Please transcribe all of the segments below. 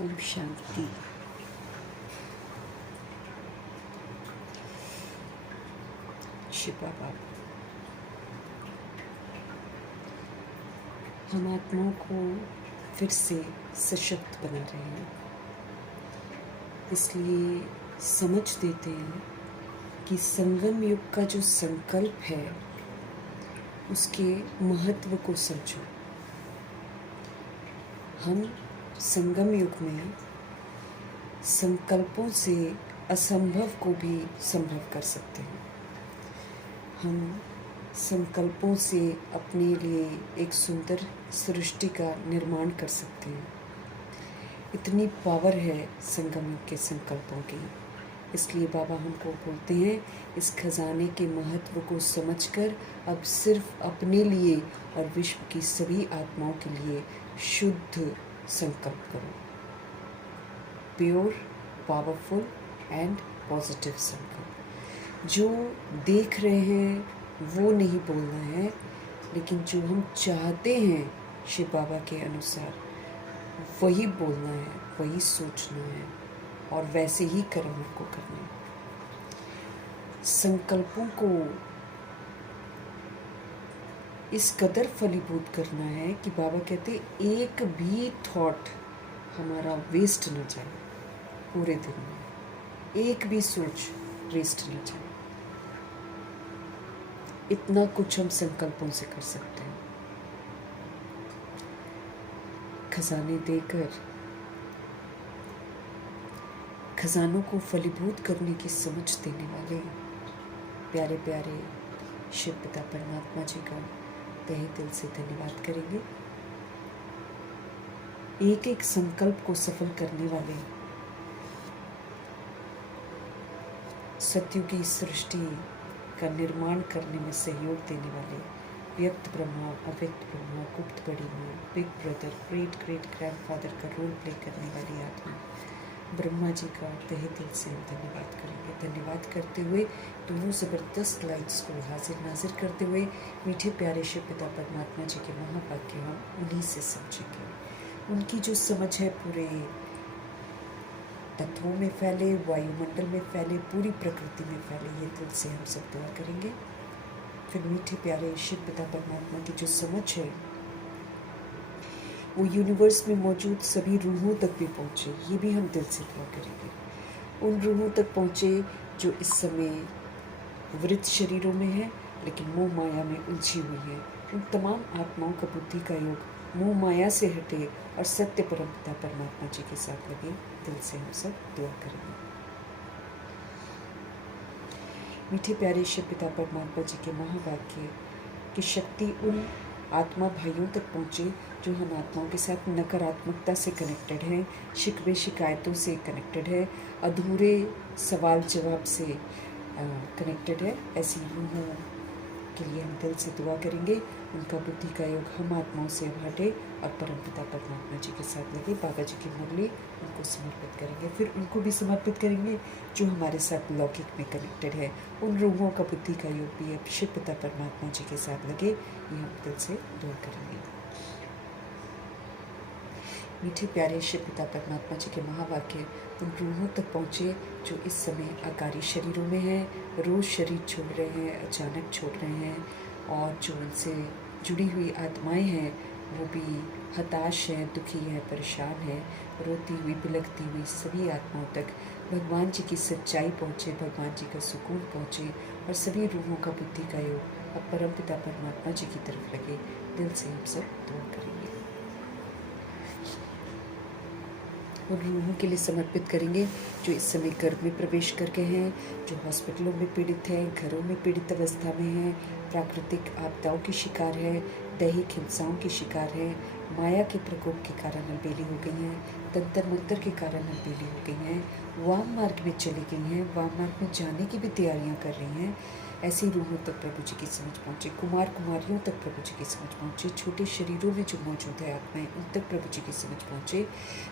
ओम शांति। शिव बाबा, हम आत्माओं को फिर से सशक्त बना रहे हैं, इसलिए समझ देते हैं कि संगम युग का जो संकल्प है उसके महत्व को समझो। हम संगम युग में संकल्पों से असंभव को भी संभव कर सकते हैं। हम संकल्पों से अपने लिए एक सुंदर सृष्टि का निर्माण कर सकते हैं। इतनी पावर है संगम युग के संकल्पों की। इसलिए बाबा हमको बोलते हैं, इस खजाने के महत्व को समझकर अब सिर्फ अपने लिए और विश्व की सभी आत्माओं के लिए शुद्ध संकल्प करो। प्योर, पावरफुल एंड पॉजिटिव संकल्प। जो देख रहे हैं वो नहीं बोलना है, लेकिन जो हम चाहते हैं शिव बाबा के अनुसार वही बोलना है, वही सोचना है और वैसे ही कर्म को करना है। संकल्पों को इस कदर फलीभूत करना है कि बाबा कहते एक भी थॉट हमारा वेस्ट न जाए। पूरे दिन में एक भी सोच वेस्ट न जाए। इतना कुछ हम संकल्पों से कर सकते हैं। खजाने देकर खजानों को फलीभूत करने की समझ देने वाले प्यारे प्यारे शिव पिता परमात्मा जी का तहे दिल से धन्यवाद करेंगे। एक एक संकल्प को सफल करने वाले सत्युग की सृष्टि का निर्माण करने में सहयोग देने वाले व्यक्त ब्रह्मा, अव्यक्त ब्रह्मा, गुप्त बड़ी माँ, big brother, great great grandfather का रोल प्ले करने वाली आत्मा ब्रह्मा जी का तहे दिल से हम धन्यवाद करेंगे। धन्यवाद करते हुए दोनों ज़बरदस्त लाइट्स को हाजिर नाजिर करते हुए मीठे प्यारे शिव पिता परमात्मा जी के महावाक्य हम उन्हीं से समझेंगे। उनकी जो समझ है पूरे तत्वों में फैले, वायुमंडल में फैले, पूरी प्रकृति में फैले, ये दिल से हम सब दुआ करेंगे। फिर मीठे प्यारे शिव पिता परमात्मा की जो समझ है वो यूनिवर्स में मौजूद सभी रूहों तक भी पहुँचे, ये भी हम दिल से दुआ करेंगे। उन रूहों तक पहुँचे जो इस समय वृत्त शरीरों में है लेकिन मोह माया में उलझी हुई है। उन तमाम आत्माओं का बुद्धि का योग मोह माया से हटे और सत्य परम पिता परमात्मा जी के साथ लगे। दिल से हम सब दुआ करेंगे। मीठे प्यारे शिव पिता परमात्मा जी के महावाक्य की शक्ति उन आत्मा भाइयों तक पहुँचे जो हम आत्माओं के साथ नकारात्मकता से कनेक्टेड हैं, शिकवे शिकायतों से कनेक्टेड है, अधूरे सवाल जवाब से कनेक्टेड है। ऐसी रूहों के लिए हम दिल से दुआ करेंगे। उनका बुद्धि का योग हम आत्माओं से अब हटे और परमपिता परमात्मा जी के साथ लगे। बाबा जी की मुरली उनको समर्पित करेंगे। फिर उनको भी समर्पित करेंगे जो हमारे साथ लौकिक में कनेक्टेड है। उन रूहों का बुद्धि का योग भी अब शिव पिता परमात्मा जी के साथ लगे। ये हम दिल से दुआ करेंगे। मीठे प्यारे शिव पिता परमात्मा जी के महावाक्य उन रूहों तक पहुँचे जो इस समय आकारी शरीरों में हैं, रोज़ शरीर छोड़ रहे हैं, अचानक छोड़ रहे हैं, और जो उनसे जुड़ी हुई आत्माएं हैं वो भी हताश हैं, दुखी हैं, परेशान हैं। रोती हुई, बिलखती हुई सभी आत्माओं तक भगवान जी की सच्चाई पहुँचे, भगवान जी का सुकून पहुँचे और सभी रूहों का बुद्धि का योग अब परमपिता परमात्मा जी की तरफ लगे। दिल से हम सब दुआ करेंगे। उन रूहों के लिए समर्पित करेंगे जो इस समय गर्भ में प्रवेश कर गए हैं, जो हॉस्पिटलों में पीड़ित हैं, घरों में पीड़ित अवस्था में हैं, प्राकृतिक आपदाओं के शिकार हैं, दैहिक हिंसाओं के शिकार हैं, माया के प्रकोप के कारण अलबेली हो गई हैं, तंत्र मंत्र के कारण अलबेली हो गई हैं, वाम मार्ग में चली गई हैं, वाम मार्ग में जाने की भी तैयारियां कर रही हैं। ऐसी रूहों तक प्रभु जी की समझ पहुँचे, कुमार कुमारियों तक प्रभु जी की समझ पहुँचे, छोटे शरीरों में जो मौजूद है आत्माएं उन तक प्रभु जी की समझ पहुँचे,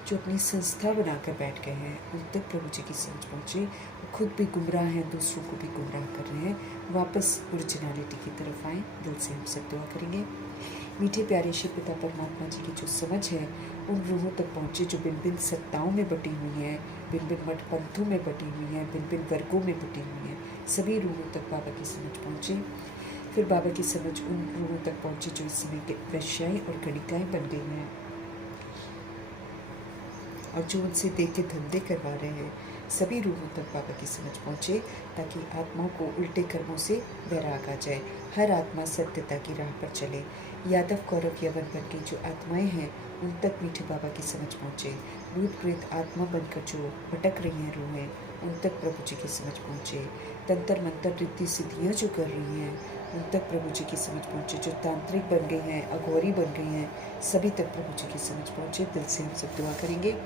जो अपनी संस्था बनाकर बैठ गए हैं उन तक प्रभु जी की समझ पहुँचे, वो खुद भी गुमराह हैं, दूसरों को भी गुमराह कर रहे हैं, वापस ओरिजिनलिटी की तरफ आएँ। दिल से हम सब दुआ करेंगे। मीठे प्यारे शिव पिता परमात्मा जी की जो समझ है उन रूहों तक पहुँचे जो भिन्न भिन्न सत्ताओं में बटी हुई हैं, भिन्न भिन्न मठ पंथों में बटी हुई हैं, भिन्न भिन्न वर्गों में बटी हुई हैं। सभी रूहों तक बाबा की समझ पहुँचे। फिर बाबा की समझ उन रूहों तक पहुँचे जो इस समय के वैश्याएँ और गणिकाएँ बन गई हैं और जो उनसे देख के धंधे करवा रहे हैं। सभी रूहों तक बाबा की समझ पहुँचे ताकि आत्माओं को उल्टे कर्मों से वैराग आ जाए। हर आत्मा सत्यता की राह पर चले। यादव कौरव यवन बन के जो आत्माएं हैं उन तक मीठे बाबा की समझ पहुँचे। भूत प्रेत आत्मा बनकर जो भटक रही हैं रूहें, उन तक प्रभु जी की समझ पहुँचे। तंत्र मंत्र रिद्धि सिद्धियाँ जो कर रही हैं उन तक प्रभु जी की समझ पहुँचे। जो तांत्रिक बन गई हैं, अघोरी बन गई हैं, सभी तक प्रभु जी की समझ पहुँचे। दिल से हम सब दुआ करेंगे।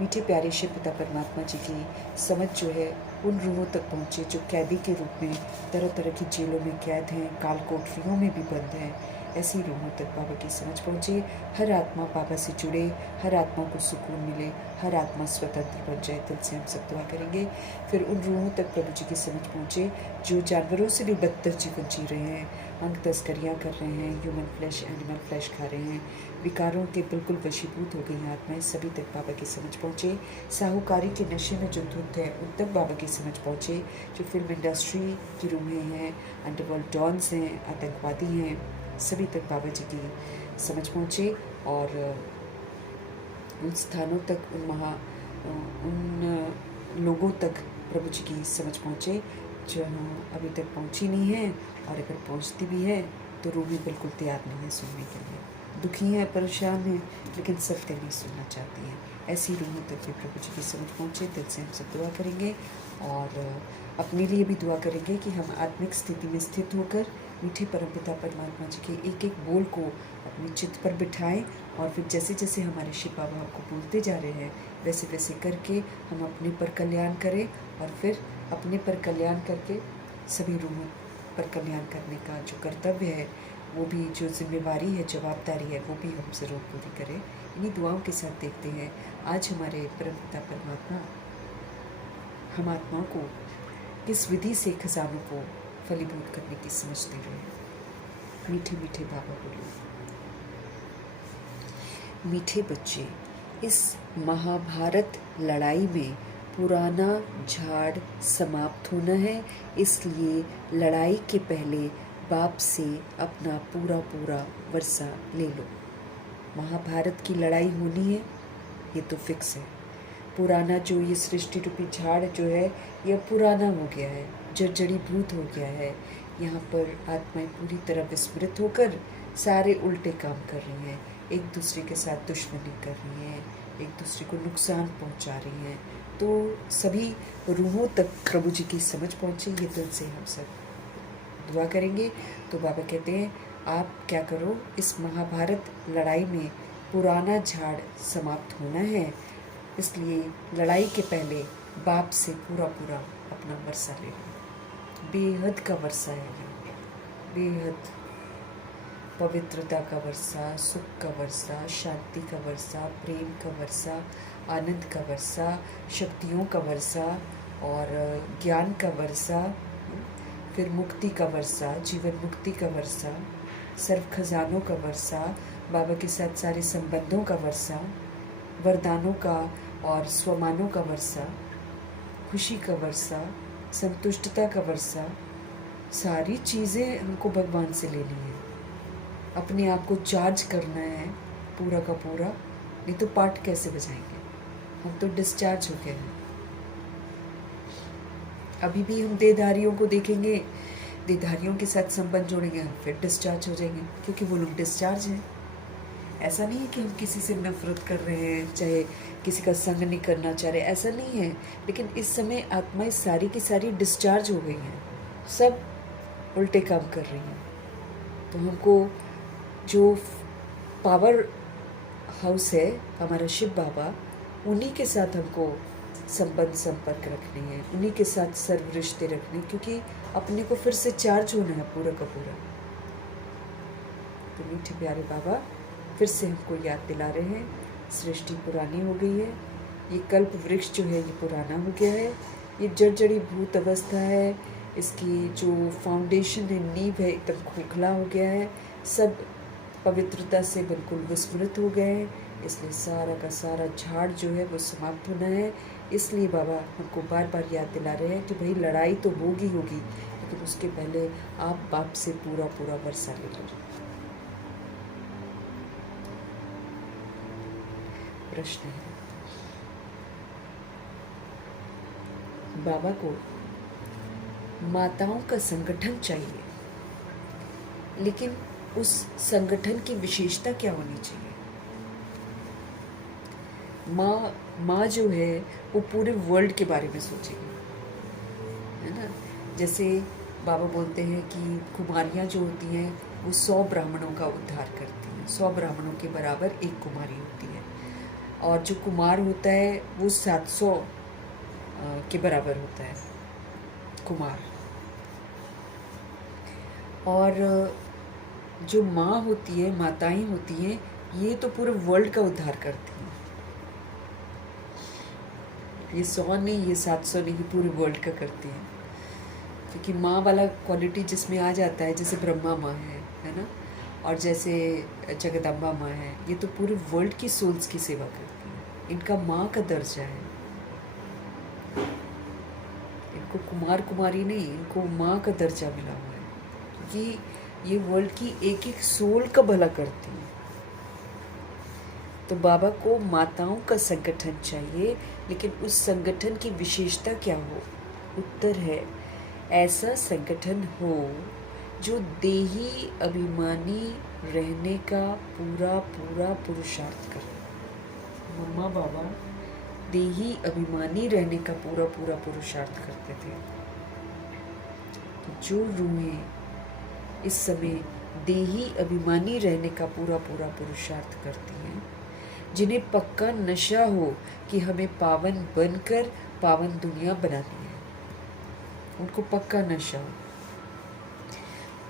मीठे प्यारे शिव पिता परमात्मा जी की समझ जो है उन रूहों तक पहुँचे जो कैदी के रूप में तरह तरह की जेलों में कैद हैं, काल कोठरियों में भी बंद हैं। ऐसी रूहों तक बाबा की समझ पहुँचे। हर आत्मा बाबा से जुड़े, हर आत्मा को सुकून मिले, हर आत्मा स्वतंत्र बन जाए। दिल से हम सब दुआ करेंगे। फिर उन रूहों तक प्रभु जी की समझ पहुँचे जो जानवरों से भी बदतर जीवन जी रहे हैं, अंग तस्करियाँ कर रहे हैं, ह्यूमन फ्लैश एनिमल फ्लैश खा रहे हैं, विकारों के बिल्कुल वशीभूत हो गई आत्माएं, सभी तक बाबा की समझ पहुँचे। साहूकारी के नशे में जो धुत है उन तक बाबा की समझ पहुँचे। जो फिल्म इंडस्ट्री की रूहें हैं, अंडरवर्ल्ड डॉन्स हैं, आतंकवादी हैं, सभी तक बाबा जी की समझ पहुँचे और उन स्थानों तक, उन लोगों तक प्रभु जी की समझ पहुँचे जो अभी तक पहुँची नहीं है, और अगर पहुँचती भी है तो रूहें बिल्कुल तैयार नहीं है सुनने के लिए, दुखी हैं, परेशान हैं, लेकिन सत्य नहीं सुनना चाहती हैं। ऐसी रूहों तक भी प्रभु जी की समझ पहुँचे। दिल से हम सब दुआ करेंगे और अपने लिए भी दुआ करेंगे कि हम आत्मिक स्थिति में स्थित होकर मीठे परमपिता परमात्मा जी के एक एक बोल को अपने चित्त पर बिठाएं, और फिर जैसे जैसे हमारे शिव बाबा हमको बोलते जा रहे हैं वैसे वैसे करके हम अपने पर कल्याण करें, और फिर अपने पर कल्याण करके सभी रूहों पर कल्याण करने का जो कर्तव्य है, वो भी जो जिम्मेवारी है, जवाबदारी है, वो भी हम ज़रूर पूरी करें। इन्हीं दुआओं के साथ देखते हैं आज हमारे परमपिता परमात्मा हम आत्माओं को किस विधि से खजानों को फलीभूत करने की समझ दे रहे हैं। मीठे मीठे बाबा बोले, मीठे बच्चे, इस महाभारत लड़ाई में पुराना झाड़ समाप्त होना है, इसलिए लड़ाई के पहले बाप से अपना पूरा पूरा वर्षा ले लो। महाभारत की लड़ाई होनी है, ये तो फिक्स है। पुराना जो ये सृष्टि रूपी झाड़ जो है यह पुराना हो गया है, जर्जरीभूत हो गया है। यहाँ पर आत्माएं पूरी तरह विस्मृत होकर सारे उल्टे काम कर रही हैं, एक दूसरे के साथ दुश्मनी कर रही हैं, एक दूसरे को नुकसान पहुँचा रही हैं। तो सभी रूहों तक प्रभु जी की समझ पहुँचे, ये दिल से हम सब दुआ करेंगे। तो बाबा कहते हैं आप क्या करो, इस महाभारत लड़ाई में पुराना झाड़ समाप्त होना है, इसलिए लड़ाई के पहले बाप से पूरा पूरा अपना वर्षा ले लो। बेहद का वर्षा है ये, बेहद पवित्रता का वर्षा, सुख का वर्षा, शांति का वर्षा, प्रेम का वर्षा, आनंद का वर्षा, शक्तियों का वर्षा और ज्ञान का वर्षा, फिर मुक्ति का वर्षा, जीवन मुक्ति का वर्षा, सर्व खजानों का वर्षा, बाबा के साथ सारे संबंधों का वर्षा, वरदानों का और स्वमानों का वर्षा, खुशी का वर्षा, संतुष्टता का वर्षा, सारी चीज़ें हमको भगवान से लेनी है। अपने आप को चार्ज करना है पूरा का पूरा, नहीं तो पाठ कैसे बजाएंगे, हम तो डिस्चार्ज हो गए हैं। अभी भी हम देहधारियों को देखेंगे, देहधारियों के साथ संबंध जोड़ेंगे, हम फिर डिस्चार्ज हो जाएंगे, क्योंकि वो लोग डिस्चार्ज हैं। ऐसा नहीं है कि हम किसी से नफरत कर रहे हैं, चाहे किसी का संग नहीं करना चाह रहे, ऐसा नहीं है। लेकिन इस समय आत्माएं सारी की सारी डिस्चार्ज हो गई हैं, सब उल्टे काम कर रही हैं। तो हमको जो पावर हाउस है हमारा शिव बाबा, उन्हीं के साथ हमको संबंध संपर्क रखने हैं, उन्हीं के साथ सर्व रिश्ते रखने, क्योंकि अपने को फिर से चार्ज होना है पूरा का पूरा। तो मीठे प्यारे बाबा फिर से हमको याद दिला रहे हैं, सृष्टि पुरानी हो गई है, ये कल्प वृक्ष जो है ये पुराना हो गया है, ये जर्जरी भूत अवस्था है, इसकी जो फाउंडेशन है, नींव है, एकदम खोखला हो गया है, सब पवित्रता से बिल्कुल विस्मृत हो गए हैं। इसलिए सारा का सारा झाड़ जो है वो समाप्त होना है। इसलिए बाबा हमको बार बार याद दिला रहे हैं कि भाई लड़ाई तो होगी होगी, लेकिन उसके पहले आप बाप से पूरा पूरा वर्षा ले लो। प्रश्न है, बाबा को माताओं का संगठन चाहिए, लेकिन उस संगठन की विशेषता क्या होनी चाहिए? माँ जो है वो पूरे वर्ल्ड के बारे में सोचेगी, है ना। जैसे बाबा बोलते हैं कि कुमारियाँ जो होती हैं वो 100 ब्राह्मणों का उद्धार करती हैं, 100 ब्राह्मणों के बराबर एक कुमारी होती है, और जो कुमार होता है वो 700 के बराबर होता है कुमार। और जो माँ होती है, माताएं होती हैं, ये तो पूरे वर्ल्ड का उद्धार करती हैं। ये 100 नहीं, ये 700 नहीं, ये पूरे वर्ल्ड का करती हैं। क्योंकि माँ वाला क्वालिटी जिसमें आ जाता है, जैसे ब्रह्मा माँ है ना, और जैसे जगदम्बा माँ है, ये तो पूरे वर्ल्ड की सोल्स की सेवा करती हैं। इनका माँ का दर्जा है, इनको कुमार कुमारी नहीं, इनको माँ का दर्जा मिला हुआ है, क्योंकि ये वर्ल्ड की एक एक सोल का भला करती है। तो बाबा को माताओं का संगठन चाहिए, लेकिन उस संगठन की विशेषता क्या हो? उत्तर है, ऐसा संगठन हो जो देही अभिमानी रहने का पूरा पूरा पुरुषार्थ करे। मम्मा बाबा देही अभिमानी रहने का पूरा पूरा पुरुषार्थ करते थे। तो जो रूहें इस समय देही अभिमानी रहने का पूरा पूरा पुरुषार्थ करती हैं, जिन्हें पक्का नशा हो कि हमें पावन बनकर पावन दुनिया बनानी है, उनको पक्का नशा हो,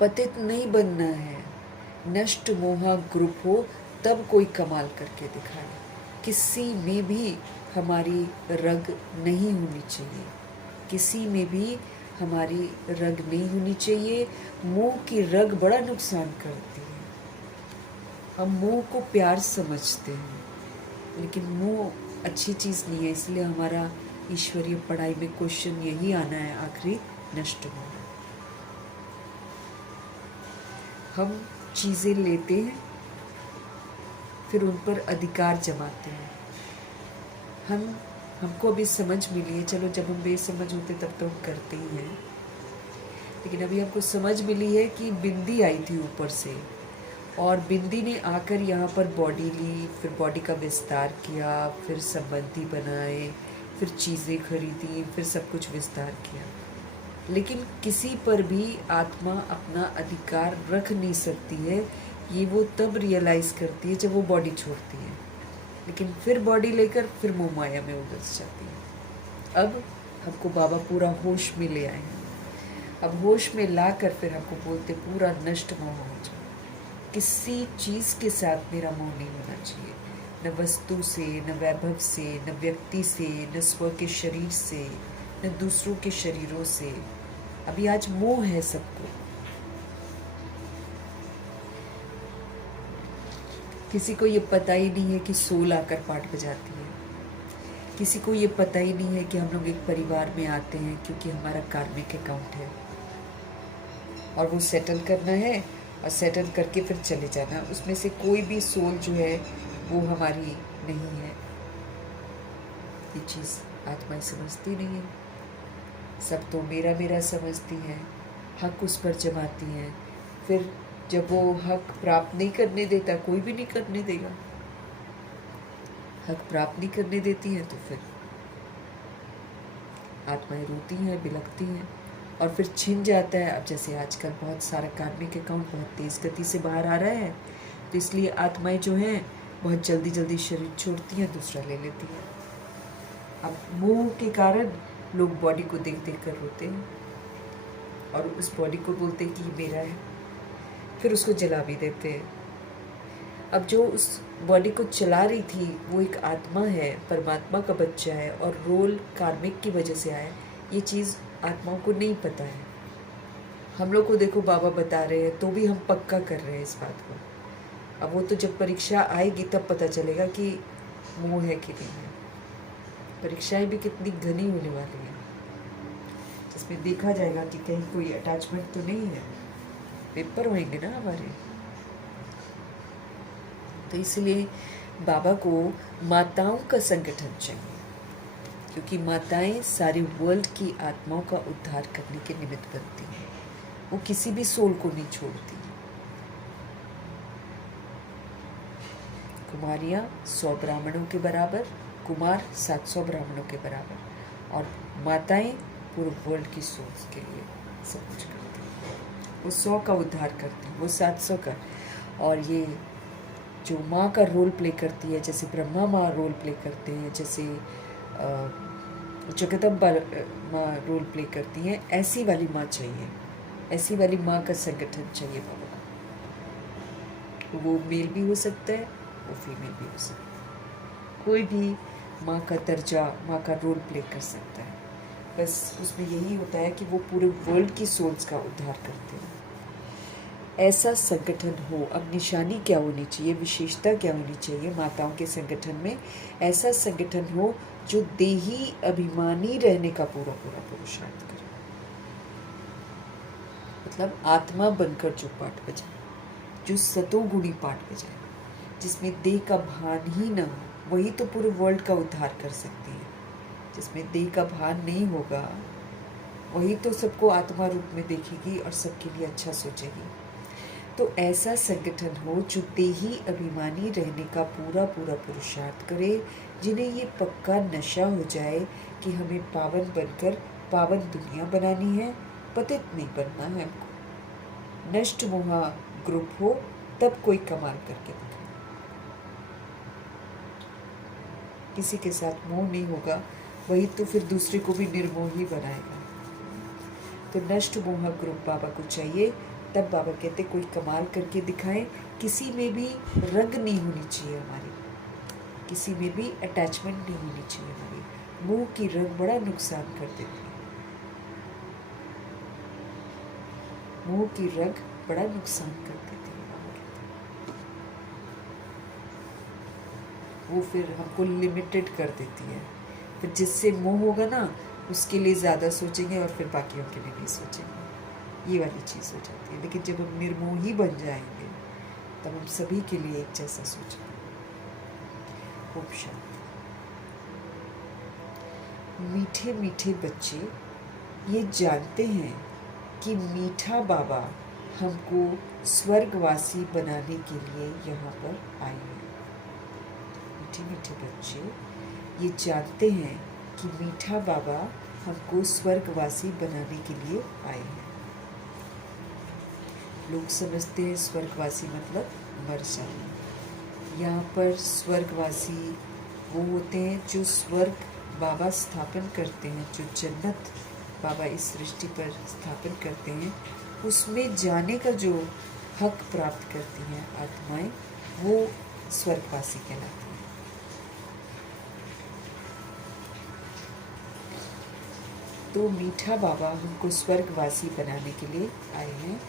पतित नहीं बनना है, नष्ट मोहा ग्रुप हो तब कोई कमाल करके दिखाए। किसी में भी हमारी रग नहीं होनी चाहिए, किसी में भी हमारी रग नहीं होनी चाहिए। मोह की रग बड़ा नुकसान करती है। हम मोह को प्यार समझते हैं, लेकिन मोह अच्छी चीज़ नहीं है। इसलिए हमारा ईश्वरीय पढ़ाई में क्वेश्चन यही आना है आखिरी, नष्ट मोह। हम चीज़ें लेते हैं, फिर उन पर अधिकार जमाते हैं। हमको अभी समझ मिली है, चलो जब हम बेसमझ होते तब तो हम करते ही हैं, लेकिन अभी हमको समझ मिली है कि बिंदी आई थी ऊपर से, और बिंदी ने आकर यहाँ पर बॉडी ली, फिर बॉडी का विस्तार किया, फिर संबंधी बनाए, फिर चीज़ें खरीदी, फिर सब कुछ विस्तार किया। लेकिन किसी पर भी आत्मा अपना अधिकार रख नहीं सकती है। ये वो तब रियलाइज़ करती है जब वो बॉडी छोड़ती है, लेकिन फिर बॉडी लेकर फिर मोह माया में उलझ जाती है। अब हमको बाबा पूरा होश में ले आए हैं। अब होश में लाकर फिर हमको बोलते पूरा नष्ट मोह हो जाए। किसी चीज़ के साथ मेरा मोह नहीं होना चाहिए, न वस्तु से, न वैभव से, न व्यक्ति से, न स्व के शरीर से, न दूसरों के शरीरों से। अभी आज मोह है सबको। किसी को ये पता ही नहीं है कि सोल आकर पाठ बजाती है। किसी को ये पता ही नहीं है कि हम लोग एक परिवार में आते हैं क्योंकि हमारा कार्मिक अकाउंट है, और वो सेटल करना है, और सेटल करके फिर चले जाना। उसमें से कोई भी सोल जो है वो हमारी नहीं है। ये चीज़ आत्माएं समझती नहीं है। सब तो मेरा मेरा समझती हैं, हक उस पर जमाती हैं। फिर जब वो हक प्राप्त नहीं करने देता, कोई भी नहीं करने देगा। हक प्राप्त नहीं करने देती हैं तो फिर आत्माएं रोती हैं, बिलखती हैं, और फिर छिन जाता है। अब जैसे आजकल बहुत सारा कार्मिक अकाउंट बहुत तेज़ गति से बाहर आ रहा है, तो इसलिए आत्माएं जो हैं बहुत जल्दी जल्दी शरीर छोड़ती हैं, दूसरा ले लेती हैं। अब मोह के कारण लोग बॉडी को देख देख कर रोते हैं, और उस बॉडी को बोलते हैं कि ये मेरा है, फिर उसको जला भी देते हैं। अब जो उस बॉडी को चला रही थी वो एक आत्मा है, परमात्मा का बच्चा है, और रोल कार्मिक की वजह से आया। ये चीज़ आत्माओं को नहीं पता है। हम लोग को देखो बाबा बता रहे हैं तो भी हम पक्का कर रहे हैं इस बात को। अब वो तो जब परीक्षा आएगी तब पता चलेगा कि मोह है कि नहीं है। परीक्षाएं भी कितनी घनी होने वाली हैं, जिसमें देखा जाएगा कि कहीं कोई अटैचमेंट तो नहीं है। पेपर होंगे ना हमारे, तो इसलिए बाबा को माताओं का संगठन चाहिए, क्योंकि माताएं सारी वर्ल्ड की आत्माओं का उद्धार करने के निमित्त बनती हैं। वो किसी भी सोल को नहीं छोड़ती। कुमारियाँ 100 ब्राह्मणों के बराबर, कुमार 700 ब्राह्मणों के बराबर, और माताएं पूरे वर्ल्ड की सोल्स के लिए सब कुछ करती हैं। वो 100 का उद्धार करती हैं, वो 700 का। और ये जो माँ का रोल प्ले करती है, जैसे ब्रह्मा माँ रोल प्ले करते हैं, जैसे जगदम्बा माँ रोल प्ले करती हैं, ऐसी वाली माँ चाहिए, ऐसी वाली माँ का संगठन चाहिए बाबा को। वो मेल भी हो सकता है, वो फीमेल भी हो सकता है, कोई भी माँ का दर्जा, माँ का रोल प्ले कर सकता है। बस उसमें यही होता है कि वो पूरे वर्ल्ड की सोल्स का उद्धार करते हैं। ऐसा संगठन हो। अब निशानी क्या होनी चाहिए, विशेषता क्या होनी चाहिए माताओं के संगठन में? ऐसा संगठन हो जो देही अभिमानी रहने का पूरा पूरा पुरुषार्थ करे, मतलब आत्मा बनकर जो पाठ बजाए, जो सतोगुणी पाठ बजाए, जिसमें देह का भान ही ना हो, वही तो पूरे वर्ल्ड का उद्धार कर सकती है। जिसमें देह का भान नहीं होगा, वही तो सबको आत्मा रूप में देखेगी और सबके लिए अच्छा सोचेगी। तो ऐसा संगठन हो जो देही अभिमानी रहने का पूरा पूरा पुरुषार्थ करे, जिन्हें ये पक्का नशा हो जाए कि हमें पावन बनकर पावन दुनिया बनानी है, पतित नहीं बनना है हमको। नष्ट मोहा ग्रुप हो तब कोई कमाल करके दिखाए। किसी के साथ मोह नहीं होगा, वही तो फिर दूसरे को भी निर्मोही बनाएगा। तो नष्ट मोह ग्रुप बाबा को चाहिए। तब बाबा कहते कोई कमाल करके दिखाए। किसी में भी रंग नहीं होनी चाहिए हमारी, किसी में भी अटैचमेंट नहीं होनी चाहिए हमारी। मुंह की रंग बड़ा नुकसान कर देती है, मुंह की रंग बड़ा नुकसान कर देती है बाबा कहते। वो फिर हमको लिमिटेड कर देती है। फिर जिससे मोह होगा ना, उसके लिए ज़्यादा सोचेंगे और फिर बाकियों के लिए नहीं सोचेंगे। ये वाली चीज़ हो जाती है। लेकिन जब हम निर्मोही बन जाएंगे तब हम सभी के लिए एक जैसा सोचेंगे। खूब शांति। मीठे मीठे बच्चे ये जानते हैं कि मीठा बाबा हमको स्वर्गवासी बनाने के लिए यहाँ पर आए हैं। मीठे मीठे बच्चे ये जानते हैं कि मीठा बाबा हमको स्वर्गवासी बनाने के लिए आए हैं। लोग समझते हैं स्वर्गवासी मतलब मर जाना। यहाँ पर स्वर्गवासी वो होते हैं जो स्वर्ग बाबा स्थापन करते हैं, जो जन्नत बाबा इस सृष्टि पर स्थापन करते हैं, उसमें जाने का जो हक प्राप्त करती हैं आत्माएं, वो स्वर्गवासी कहलाती हैं। तो मीठा बाबा हमको स्वर्गवासी बनाने के लिए आए हैं।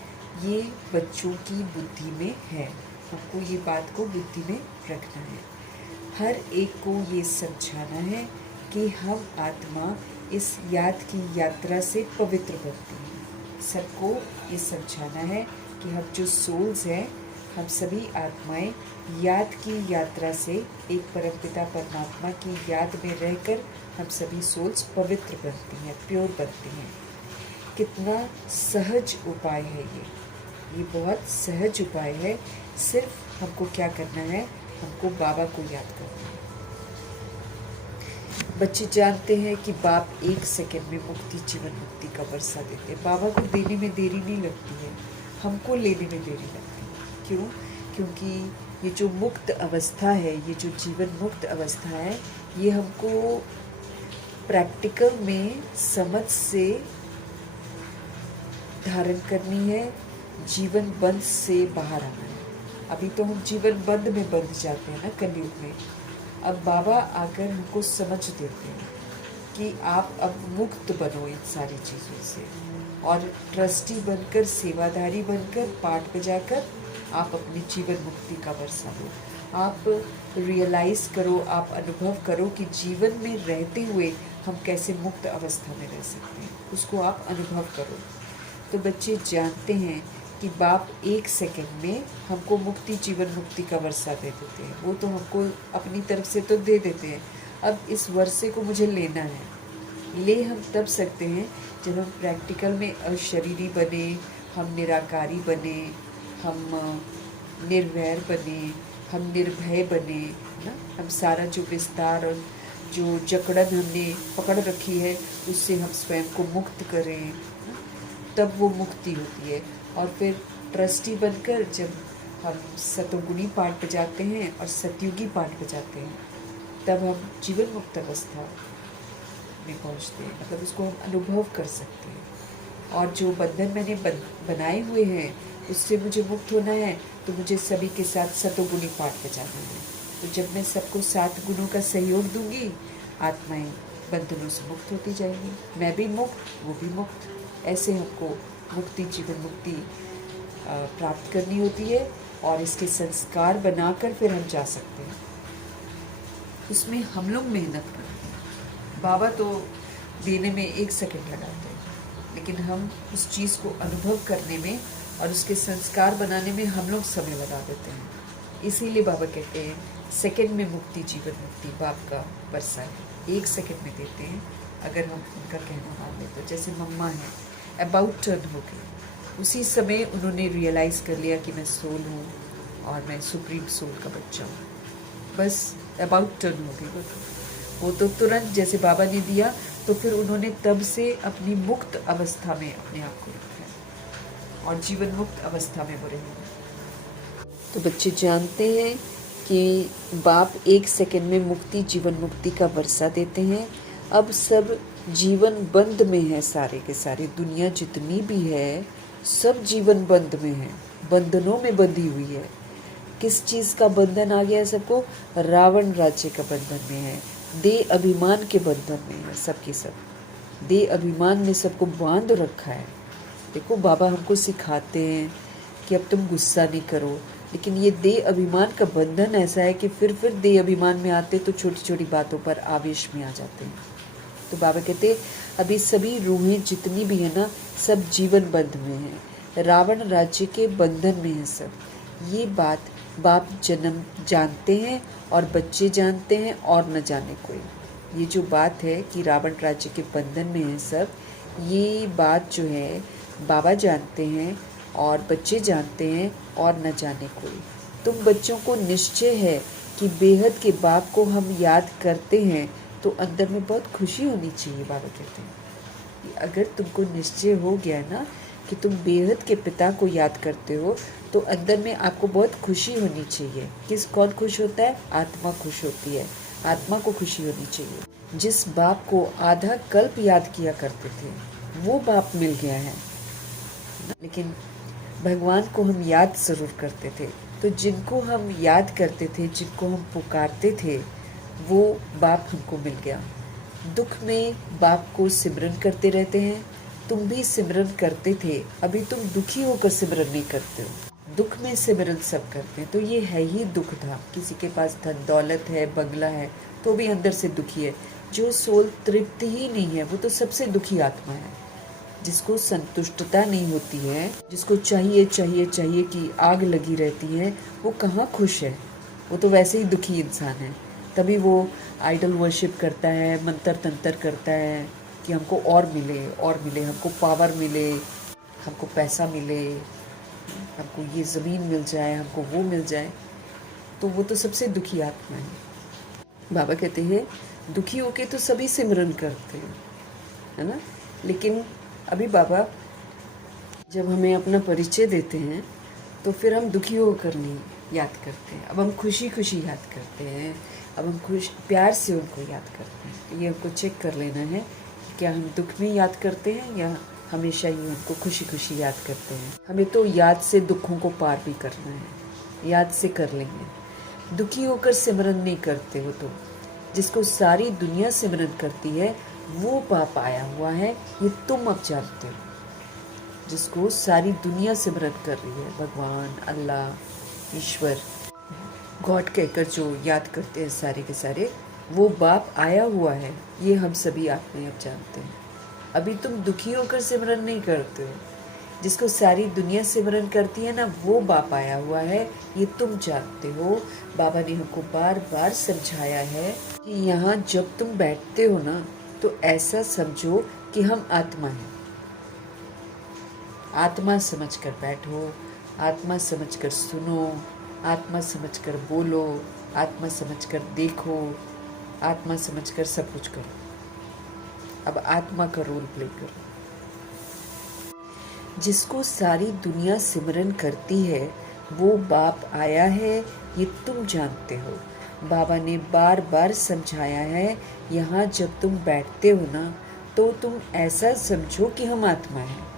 ये बच्चों की बुद्धि में है, हमको ये बात को बुद्धि में रखना है। हर एक को ये समझाना है कि हम आत्मा इस याद की यात्रा से पवित्र बनती हैं। सबको ये समझाना है कि हम जो सोल्स हैं, हम सभी आत्माएं याद की यात्रा से एक परमपिता परमात्मा की याद में रहकर हम सभी सोल्स पवित्र बनती हैं, प्योर बनती हैं। कितना सहज उपाय है ये बहुत सहज उपाय है। सिर्फ हमको क्या करना है, हमको बाबा को याद करना है। बच्चे जानते हैं कि बाप 1 सेकंड में मुक्ति, जीवन मुक्ति का वर्षा देते हैं। बाबा को देने में देरी नहीं लगती है, हमको लेने में देरी लगती है। क्यों? क्योंकि ये जो मुक्त अवस्था है, ये जो जीवन मुक्त अवस्था है, ये हमको प्रैक्टिकल में समझ से धारण करनी है, जीवन बंध से बाहर आना है। अभी तो हम जीवन बंध में बंध जाते हैं ना कलयुग में। अब बाबा आकर हमको समझ देते हैं कि आप अब मुक्त बनो इन सारी चीज़ों से, और ट्रस्टी बनकर, सेवादारी बनकर, पाठ बजाकर आप अपनी जीवन मुक्ति का वर्षा दो। आप रियलाइज़ करो, आप अनुभव करो कि जीवन में रहते हुए हम कैसे मुक्त अवस्था में रह सकते हैं, उसको आप अनुभव करो। तो बच्चे जानते हैं कि बाप 1 सेकंड में हमको मुक्ति, जीवन मुक्ति का वर्षा दे देते हैं। वो तो हमको अपनी तरफ से तो दे देते हैं, अब इस वर्षे को मुझे लेना है। ले हम तब सकते हैं जब हम प्रैक्टिकल में अशरीरी बने, हम निराकारी बने, हम निर्वैर बने, हम निर्भय बने, ना, हम सारा जो विस्तार और जो जकड़न हमने पकड़ रखी है उससे हम स्वयं को मुक्त करें, ना, तब वो मुक्ति होती है। और फिर ट्रस्टी बनकर जब हम सतोगुणी पाठ पे जाते हैं और सतयुगी पाठ पे जाते हैं, तब हम जीवन मुक्त अवस्था में पहुंचते हैं, मतलब उसको हम अनुभव कर सकते हैं। और जो बंधन मैंने बनाए हुए हैं उससे मुझे मुक्त होना है, तो मुझे सभी के साथ सतोगुणी पाठ पे जाना है। तो जब मैं सबको 7 गुणों का सहयोग दूंगी, आत्माएं बंधनों से मुक्त होती जाएंगी, मैं भी मुक्त, वो भी मुक्त। ऐसे हमको मुक्ति, जीवन मुक्ति प्राप्त करनी होती है और इसके संस्कार बनाकर फिर हम जा सकते हैं। उसमें हम लोग मेहनत करते हैं। बाबा तो देने में 1 सेकंड लगाते हैं, लेकिन हम उस चीज़ को अनुभव करने में और उसके संस्कार बनाने में हम लोग समय लगा देते हैं। इसीलिए बाबा कहते हैं सेकंड में मुक्ति, जीवन मुक्ति बाप का वर्षा है, 1 सेकंड में देते हैं अगर हम उनका कहना मान लें। तो जैसे मम्मा है, अबाउट टर्न हो गई, उसी समय उन्होंने रियलाइज़ कर लिया कि मैं सोल हूँ और मैं सुप्रीम सोल का बच्चा हूँ। बस अबाउट टर्न हो गई वो तो तुरंत जैसे बाबा ने दिया, तो फिर उन्होंने तब से अपनी मुक्त अवस्था में अपने आप को रखा है और जीवन मुक्त अवस्था में वो रहेंगे। तो बच्चे जानते हैं कि बाप 1 सेकंड में मुक्ति, जीवन मुक्ति का वर्षा देते हैं। अब सब जीवन बंद में है, सारे के सारे दुनिया जितनी भी है सब जीवन बंद में है, बंधनों में बंधी हुई है। किस चीज़ का बंधन आ गया है सबको? रावण राज्य का बंधन में है, देह अभिमान के बंधन में है। सबके सब देह अभिमान ने सबको बांध रखा है। देखो बाबा हमको सिखाते हैं कि अब तुम गुस्सा नहीं करो, लेकिन ये देह अभिमान का बंधन ऐसा है कि फिर देह अभिमान में आते तो छोटी छोटी बातों पर आवेश में आ जाते हैं। तो बाबा कहते हैं अभी सभी रूहें जितनी भी है ना, सब जीवन बंध में है, रावण राज्य के बंधन में है सब। ये बात बाप जन्म जानते हैं और बच्चे जानते हैं और न जाने कोई। ये जो बात है कि रावण राज्य के बंधन में है सब, ये बात जो है बाबा जानते हैं और बच्चे जानते हैं और न जाने कोई। तुम बच्चों को निश्चय है कि बेहद के बाप को हम याद करते हैं तो अंदर में बहुत खुशी होनी चाहिए। बाबा कहते हैं कि अगर तुमको निश्चय हो गया है ना कि तुम बेहद के पिता को याद करते हो, तो अंदर में आपको बहुत खुशी होनी चाहिए। कौन खुश होता है? आत्मा खुश होती है, आत्मा को खुशी होनी चाहिए। जिस बाप को आधा कल्प याद किया करते थे वो बाप मिल गया है, लेकिन भगवान को हम याद जरूर करते थे। तो जिनको हम याद करते थे, जिनको हम पुकारते थे, वो बाप हमको मिल गया। दुख में बाप को सिमरन करते रहते हैं। तुम भी सिमरन करते थे, अभी तुम दुखी होकर सिमरन नहीं करते हो। दुख में सिमरन सब करते हैं, तो ये है ही दुख था। किसी के पास धन दौलत है, बंगला है, तो भी अंदर से दुखी है। जो सोल तृप्त ही नहीं है वो तो सबसे दुखी आत्मा है। जिसको संतुष्टता नहीं होती है, जिसको चाहिए चाहिए चाहिए कि आग लगी रहती है, वो कहाँ खुश है? वो तो वैसे ही दुखी इंसान है। तभी वो आइडल वर्शिप करता है, मंत्र तंत्र करता है कि हमको और मिले और मिले, हमको पावर मिले, हमको पैसा मिले, हमको ये ज़मीन मिल जाए, हमको वो मिल जाए। तो वो तो सबसे दुखी आत्मा है। बाबा कहते हैं दुखी होके तो सभी सिमरन करते हैं, है ना। लेकिन अभी बाबा जब हमें अपना परिचय देते हैं तो फिर हम दुखी होकर नहीं याद करते हैं, अब हम खुशी खुशी याद करते हैं। अब हम खुश प्यार से उनको याद करते हैं। ये हमको चेक कर लेना है कि क्या हम दुख में याद करते हैं या हमेशा ही उनको खुशी खुशी याद करते हैं। हमें तो याद से दुखों को पार भी करना है, याद से कर लेंगे। दुखी होकर सिमरन नहीं करते हो तो जिसको सारी दुनिया सिमरन करती है वो पाप आया हुआ है, ये तुम अब जानते हो। जिसको सारी दुनिया सिमरन कर रही है, भगवान, अल्लाह, ईश्वर, गॉड कहकर जो याद करते हैं सारे के सारे, वो बाप आया हुआ है। ये हम सभी आत्माएं अब जानते हैं। अभी तुम दुखी होकर सिमरन नहीं करते हो, जिसको सारी दुनिया सिमरन करती है ना, वो बाप आया हुआ है, ये तुम जानते हो। बाबा ने हमको बार बार समझाया है कि यहाँ जब तुम बैठते हो ना, तो ऐसा समझो कि हम आत्मा हैं। आत्मा समझकर बैठो, आत्मा समझकर सुनो, आत्मा समझकर बोलो, आत्मा समझकर देखो, आत्मा समझकर सब कुछ करो। अब आत्मा का रोल प्ले करो। जिसको सारी दुनिया सिमरन करती है, वो बाप आया है, ये तुम जानते हो। बाबा ने बार बार समझाया है, यहाँ जब तुम बैठते हो ना, तो तुम ऐसा समझो कि हम आत्मा हैं।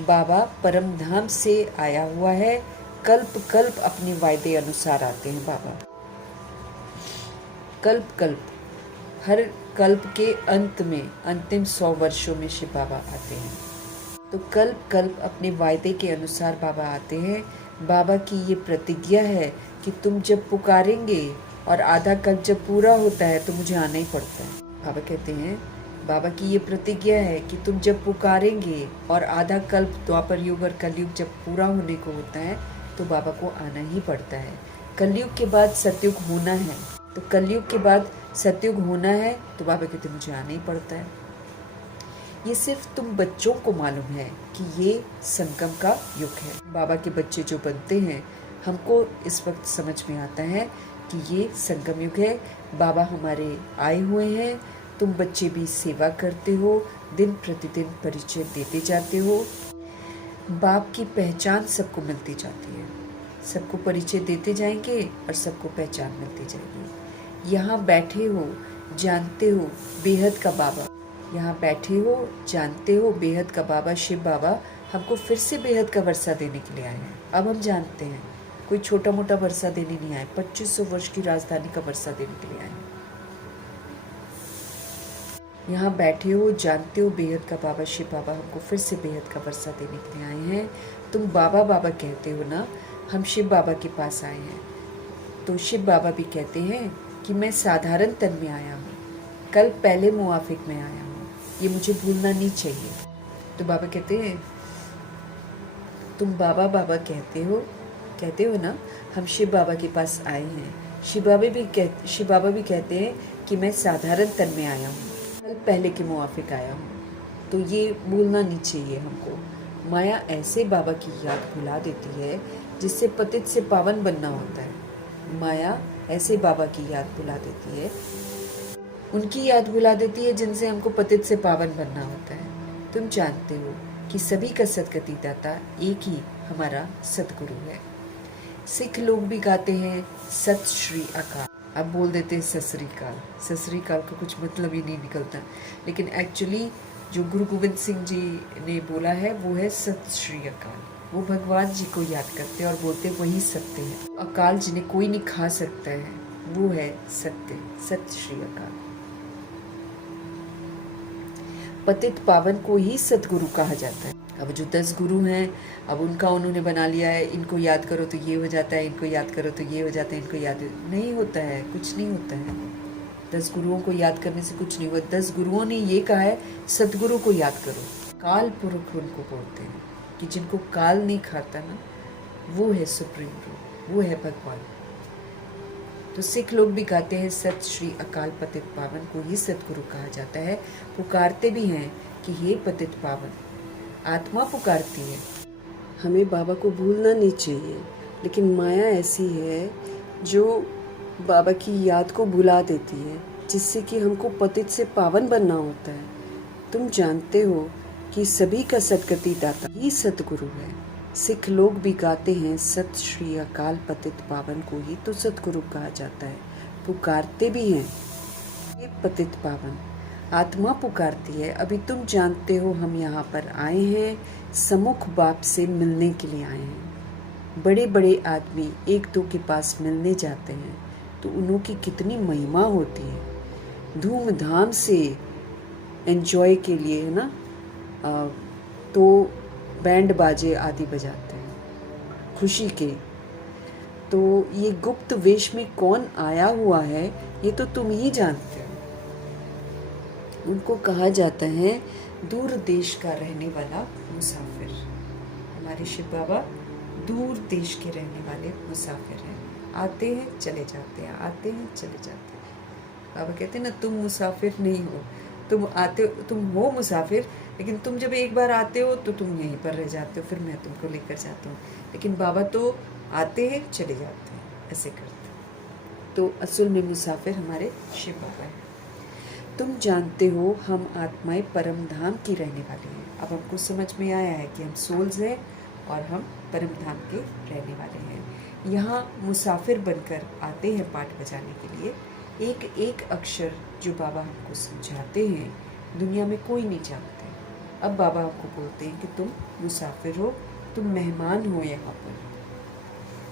बाबा परम धाम से आया हुआ है, कल्प कल्प अपने वायदे अनुसार आते हैं बाबा। कल्प कल्प, हर कल्प के अंत में, अंतिम 100 वर्षों में शिव बाबा आते हैं। तो कल्प कल्प अपने वायदे के अनुसार बाबा आते हैं। बाबा की ये प्रतिज्ञा है कि तुम जब पुकारेंगे और आधा कल्प जब पूरा होता है तो मुझे आना ही पड़ता है। बाबा कहते हैं, बाबा की ये प्रतिज्ञा है कि तुम जब पुकारेंगे और आधा कल्प, द्वापर युग और कलयुग जब पूरा होने को होता है, तो बाबा को आना ही पड़ता है। कलयुग के बाद सतयुग होना है, तो कलयुग के बाद सतयुग होना है, तो बाबा कहते मुझे आना ही पड़ता है। ये सिर्फ तुम बच्चों को मालूम है कि ये संगम का युग है। बाबा के बच्चे जो बनते हैं, हमको इस वक्त समझ में आता है कि ये संगम युग है। बाबा हमारे आए हुए हैं, तुम बच्चे भी सेवा करते हो, दिन प्रतिदिन परिचय देते जाते हो। बाप की पहचान सबको मिलती जाती है, सबको परिचय देते जाएंगे और सबको पहचान मिलती जाएगी। यहाँ बैठे हो, जानते हो बेहद का बाबा, यहाँ बैठे हो, जानते हो बेहद का बाबा शिव बाबा हमको फिर से बेहद का वर्षा देने के लिए आए हैं। अब हम जानते हैं, कोई छोटा मोटा वर्षा देने नहीं आए, 2500 वर्ष की राजधानी का वर्षा देने के लिए आए हैं। यहाँ बैठे हो, जानते हो बेहद का बाबा शिव बाबा हमको फिर से बेहद का वर्षा देने के लिए आए हैं। तुम बाबा बाबा कहते हो ना, हम शिव बाबा के पास आए हैं। तो शिव बाबा भी कहते हैं कि मैं साधारण तन में आया हूँ, कल पहले मुआफिक में आया हूँ, ये मुझे भूलना नहीं चाहिए। तो बाबा कहते हैं, तुम बाबा बाबा कहते हो ना, हम शिव बाबा के पास आए हैं। शिव बाबा भी कहते हैं कि मैं साधारण तन में आया हूँ, कल पहले के मुआफिक आया हूँ। तो ये भूलना नहीं चाहिए हमको। माया ऐसे बाबा की याद भुला देती है जिससे पतित से पावन बनना होता है। माया ऐसे बाबा की याद भुला देती है, उनकी याद भुला देती है जिनसे हमको पतित से पावन बनना होता है। तुम जानते हो कि सभी का सदगति दाता एक ही हमारा सतगुरु है। सिख लोग भी गाते हैं सत श्री अकाल, अब बोल देते हैं सत श्री अकाल। सत श्री अकाल का कुछ मतलब ही नहीं निकलता, लेकिन एक्चुअली जो गुरु गोविंद सिंह जी ने बोला है वो है सत श्री अकाल। वो भगवान जी को याद करते हैं और बोलते हैं वही सत्य है। अकाल जिन्हें कोई नहीं खा सकता है, वो है सत्य, सत श्री अकाल। पतित पावन को ही सतगुरु कहा जाता है। अब जो 10 गुरु हैं, अब उनका उन्होंने बना लिया है, इनको याद करो तो ये हो जाता है, इनको याद करो तो ये हो जाता है, इनको याद नहीं होता है, कुछ नहीं होता है। 10 गुरुओं को याद करने से कुछ नहीं हुआ। 10 गुरुओं ने ये कहा है सतगुरु को याद करो। काल पुरुष उनको बोलते हैं कि जिनको काल नहीं खाता ना, वो है सुप्रीम रूप, वो है भगवान। तो सिख लोग भी गाते हैं सत श्री अकाल पतित पावन को ही सतगुरु कहा जाता है। पुकारते भी हैं कि हे पतित पावन, आत्मा पुकारती है। हमें बाबा को भूलना नहीं चाहिए, लेकिन माया ऐसी है जो बाबा की याद को भुला देती है, जिससे कि हमको पतित से पावन बनना होता है। तुम जानते हो कि सभी का सदगति दाता ही सतगुरु है। सिख लोग भी गाते हैं सत श्री अकाल पतित पावन को ही तो सतगुरु कहा जाता है। पुकारते भी हैं ये पतित पावन, आत्मा पुकारती है। अभी तुम जानते हो हम यहाँ पर आए हैं, सम्मुख बाप से मिलने के लिए आए हैं। बड़े बड़े आदमी एक दो के पास मिलने जाते हैं तो उनकी कितनी महिमा होती है, धूमधाम से एंजॉय के लिए, है ना। तो बैंड बाजे आदि बजाते हैं खुशी के। तो ये गुप्त वेश में कौन आया हुआ है ये तो तुम ही जानते हो। उनको कहा जाता है दूर देश का रहने वाला मुसाफिर। हमारे शिव बाबा दूर देश के रहने वाले मुसाफिर हैं। आते हैं चले जाते हैं, आते हैं चले जाते हैं। बाबा कहते हैं ना, तुम मुसाफिर नहीं हो, तुम हो मुसाफिर, लेकिन तुम जब एक बार आते हो तो तुम यहीं पर रह जाते हो, फिर मैं तुमको लेकर जाता हूँ। लेकिन बाबा तो आते हैं चले जाते हैं, ऐसे करते हैं। तो असल में मुसाफिर हमारे शिव बाबा हैं। तुम जानते हो हम आत्माएं परम धाम की रहने वाली हैं। अब हमको समझ में आया है कि हम सोल्स हैं और हम परम धाम के रहने वाले हैं। यहाँ मुसाफिर बनकर आते हैं पाठ बजाने के लिए। एक एक अक्षर जो बाबा हमको समझाते हैं दुनिया में कोई नहीं जानते। अब बाबा हमको बोलते हैं कि तुम मुसाफिर हो, तुम मेहमान हो यहाँ पर।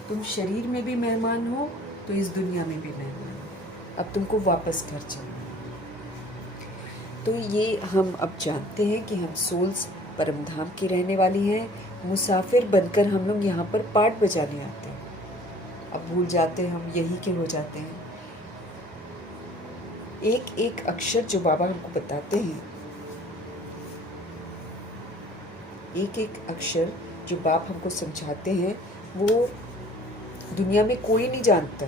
तुम शरीर में भी मेहमान हो तो इस दुनिया में भी मेहमान हो। अब तुमको वापस घर चलना। तो ये हम अब जानते हैं कि हम सोल्स परम धाम की रहने वाली हैं। मुसाफिर बनकर हम लोग यहाँ पर पाठ बजाने आते हैं। अब भूल जाते हैं, हम यही के हो जाते हैं। एक एक अक्षर जो बाबा हमको बताते हैं, एक एक अक्षर जो बाप हमको समझाते हैं, वो दुनिया में कोई नहीं जानता,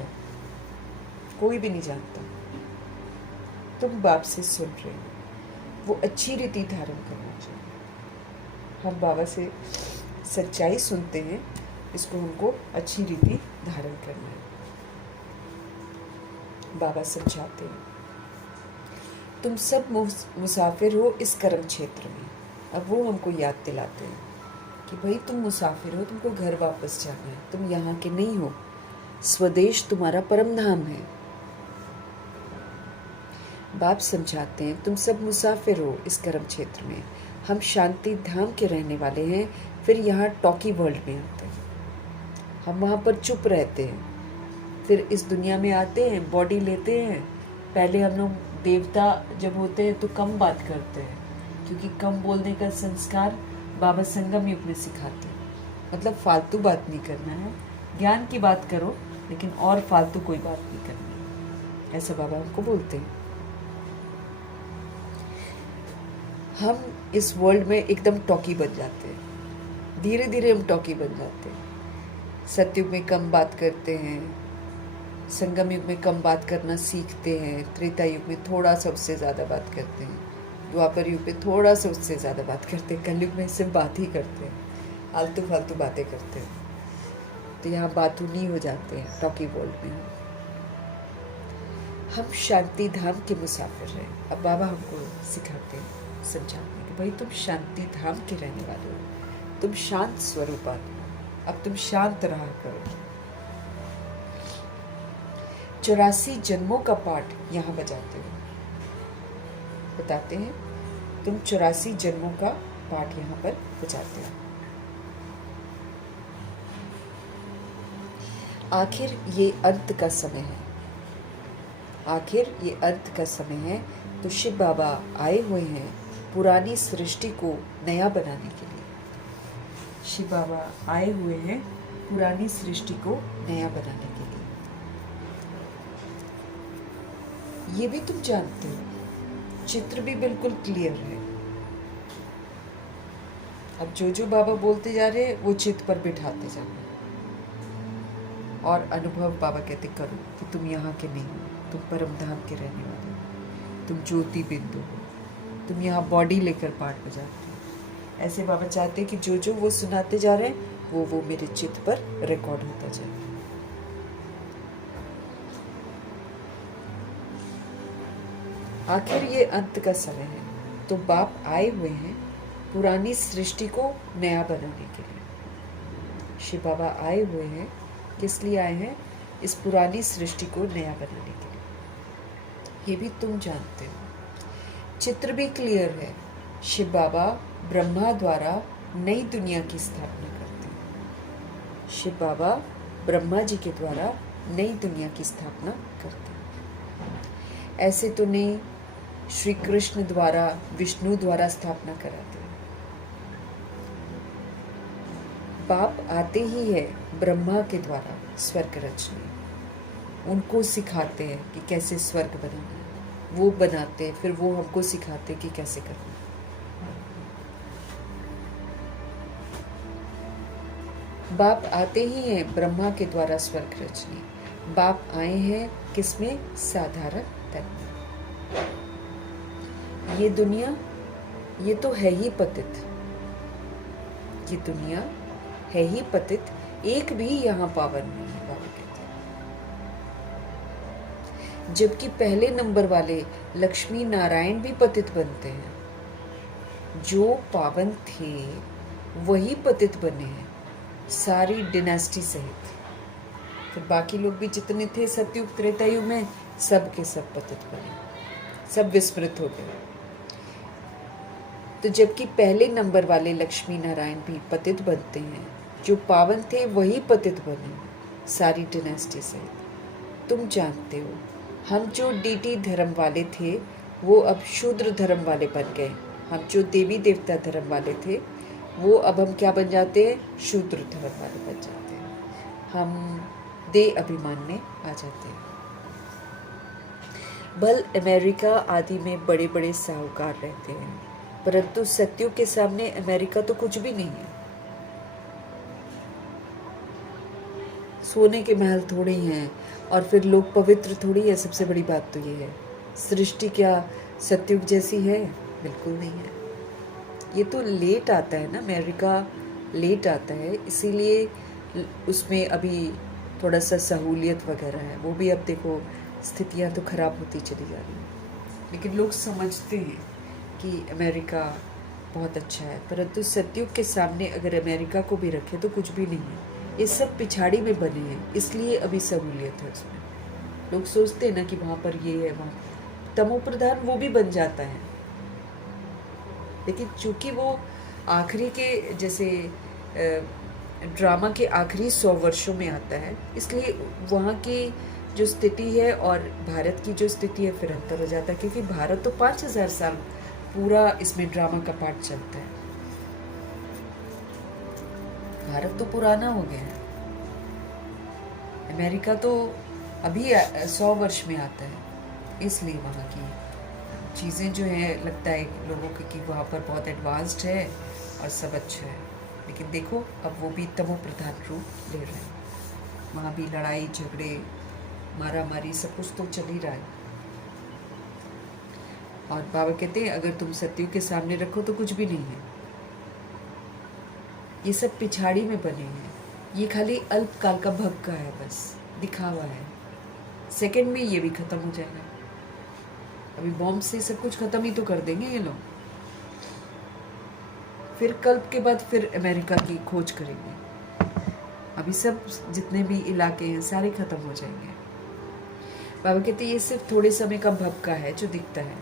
कोई भी नहीं जानता। तुम बाप से सुन रहे हो, वो अच्छी रीति धारण करना चाहिए। हम बाबा से सच्चाई सुनते हैं, इसको हमको अच्छी रीति धारण करना है। बाबा समझाते हैं तुम सब मुसाफिर हो इस कर्म क्षेत्र में। अब वो हमको याद दिलाते हैं कि भाई तुम मुसाफिर हो, तुमको घर वापस जाना है, तुम यहाँ के नहीं हो। स्वदेश तुम्हारा परम धाम है। बाप समझाते हैं तुम सब मुसाफिर हो इस कर्म क्षेत्र में, हम शांति धाम के रहने वाले हैं। फिर यहाँ टॉकी वर्ल्ड में आते हैं, हम वहाँ पर चुप रहते हैं। फिर इस दुनिया में आते हैं, बॉडी लेते हैं। पहले हम लोग देवता जब होते हैं तो कम बात करते हैं, क्योंकि कम बोलने का संस्कार बाबा संगम युग में सिखाते हैं। मतलब फालतू बात नहीं करना है, ज्ञान की बात करो, लेकिन और फालतू कोई बात नहीं करनी है, ऐसा बाबा हमको बोलते हैं। हम इस वर्ल्ड में एकदम टॉकी बन जाते हैं, धीरे धीरे हम टॉकी बन जाते हैं। सतयुग में कम बात करते हैं, संगम युग में कम बात करना सीखते हैं, त्रेता युग में थोड़ा सा उससे ज़्यादा बात करते हैं, द्वापर युग में थोड़ा सा उससे ज़्यादा बात करते हैं, कलयुग में सिर्फ बात ही करते हैं, आलतू फालतू बातें करते हैं। तो यहाँ बातूनी हो जाते हैं टॉकी वर्ल्ड में। हम शांति धाम के मुसाफिर हैं। अब बाबा हमको सिखाते हैं, समझाते हैं कि भाई तुम शांति धाम के रहने वाले हो, तुम शांत स्वरूप आत्मा, अब तुम शांत रहा करो। 84 जन्मों का पाठ यहाँ बजाते हो, बताते हैं तुम 84 जन्मों का पाठ यहाँ पर बजाते हो। आखिर ये अंत का समय है, आखिर ये अंत का समय है। तो शिव बाबा आए हुए हैं पुरानी सृष्टि को नया बनाने के लिए। शिव बाबा आए हुए हैं पुरानी सृष्टि को नया बनाने के लिए। ये भी तुम जानते हो, चित्र भी बिल्कुल क्लियर है। अब जो जो बाबा बोलते जा रहे हैं वो चित्र पर बिठाते जा रहे हैं, और अनुभव बाबा कहते करो कि तुम यहाँ के नहीं हो, तुम परम धाम के रहने वाले हो, तुम ज्योति बिंदु हो, तुम यहाँ बॉडी लेकर पाठ बजाते हो। ऐसे बाबा चाहते हैं कि जो जो वो सुनाते जा रहे हैं वो मेरे चित्त पर रिकॉर्ड होता जाए। आखिर ये अंत का समय है, तो बाप आए हुए हैं पुरानी सृष्टि को नया बनाने के लिए। शिव बाबा आए हुए हैं, किस लिए आए हैं? इस पुरानी सृष्टि को नया बनाने के लिए। ये भी तुम जानते हो, चित्र भी क्लियर है। शिव बाबा ब्रह्मा द्वारा नई दुनिया की स्थापना करते हैं। शिव बाबा ब्रह्मा जी के द्वारा नई दुनिया की स्थापना करते हैं। ऐसे तो नहीं श्री कृष्ण द्वारा, विष्णु द्वारा स्थापना कराते हैं। बाप आते ही है ब्रह्मा के द्वारा स्वर्ग रचने, उनको सिखाते हैं कि कैसे स्वर्ग बनाना है, वो बनाते हैं, फिर वो हमको सिखाते हैं कि कैसे करना है। बाप आते ही हैं ब्रह्मा के द्वारा स्वर्ग रचने, बाप आए हैं किसमें? साधारण तन में। ये दुनिया, ये तो है ही पतित, ये दुनिया है ही पतित, एक भी यहाँ पावन नहीं है, बाबा कहते हैं। जबकि पहले नंबर वाले लक्ष्मी नारायण भी पतित बनते हैं, जो पावन थे वही पतित बने हैं, सारी डिनेस्टी सहित। फिर बाकी लोग भी जितने थे सतयुग त्रेता युग में, सब के सब पतित बने, सब विस्मृत हो गए। तो जबकि पहले नंबर वाले लक्ष्मी नारायण भी पतित बनते हैं, जो पावन थे वही पतित बने, सारी डिनेस्टी सहित। तुम जानते हो, हम जो डीटी धर्म वाले थे वो अब शूद्र धर्म वाले बन गए, हम जो देवी देवता धर्म वाले थे वो अब हम क्या बन जाते हैं? शूद्र धर्म वाले बन जाते हैं, हम देह अभिमान में आ जाते हैं। भल अमेरिका आदि में बड़े बड़े साहूकार रहते हैं, परंतु सत्युग के सामने अमेरिका तो कुछ भी नहीं है। सोने के महल थोड़े ही हैं, और फिर लोग पवित्र थोड़ी है। सबसे बड़ी बात तो ये है, सृष्टि क्या सत्युग जैसी है? बिल्कुल नहीं है। ये तो लेट आता है ना, अमेरिका लेट आता है, इसीलिए उसमें अभी थोड़ा सा सहूलियत वगैरह है। वो भी अब देखो स्थितियाँ तो खराब होती चली जा रही हैं, लेकिन लोग समझते हैं कि अमेरिका बहुत अच्छा है, परंतु सत्युग के सामने अगर अमेरिका को भी रखे तो कुछ भी नहीं है। ये सब पिछाड़ी में बने हैं, इसलिए अभी सहूलियत है उसमें। लोग सोचते हैं ना कि वहाँ पर ये है, वहाँ तमो प्रधान वो भी बन जाता है, लेकिन चूंकि वो आखिरी के जैसे ड्रामा के आखिरी 100 वर्षों में आता है, इसलिए वहाँ की जो स्थिति है और भारत की जो स्थिति है फिर अंतर हो जाता है, क्योंकि भारत तो 5000 साल पूरा इसमें ड्रामा का पार्ट चलता है। भारत तो पुराना हो गया है, अमेरिका तो अभी 100 वर्ष में आता है, इसलिए वहाँ की चीज़ें जो है लगता है लोगों को कि वहाँ पर बहुत एडवांस्ड है और सब अच्छा है, लेकिन देखो अब वो भी तमो प्रधान रूप ले रहे हैं। वहाँ भी लड़ाई झगड़े मारा मारी सब कुछ तो चल ही रहा है। और बाबा कहते हैं अगर तुम सत्युग के सामने रखो तो कुछ भी नहीं है, ये सब पिछाड़ी में बने हैं, ये खाली अल्पकाल का भक्का है, बस दिखावा है। सेकंड में ये भी खत्म हो जाएगा। अभी बॉम्ब से सब कुछ खत्म ही तो कर देंगे ये लोग, फिर कल्प के बाद फिर अमेरिका की खोज करेंगे। अभी सब जितने भी इलाके हैं सारे खत्म हो जाएंगे। बाबा कहते हैं ये सिर्फ थोड़े समय का भक्का है जो दिखता है,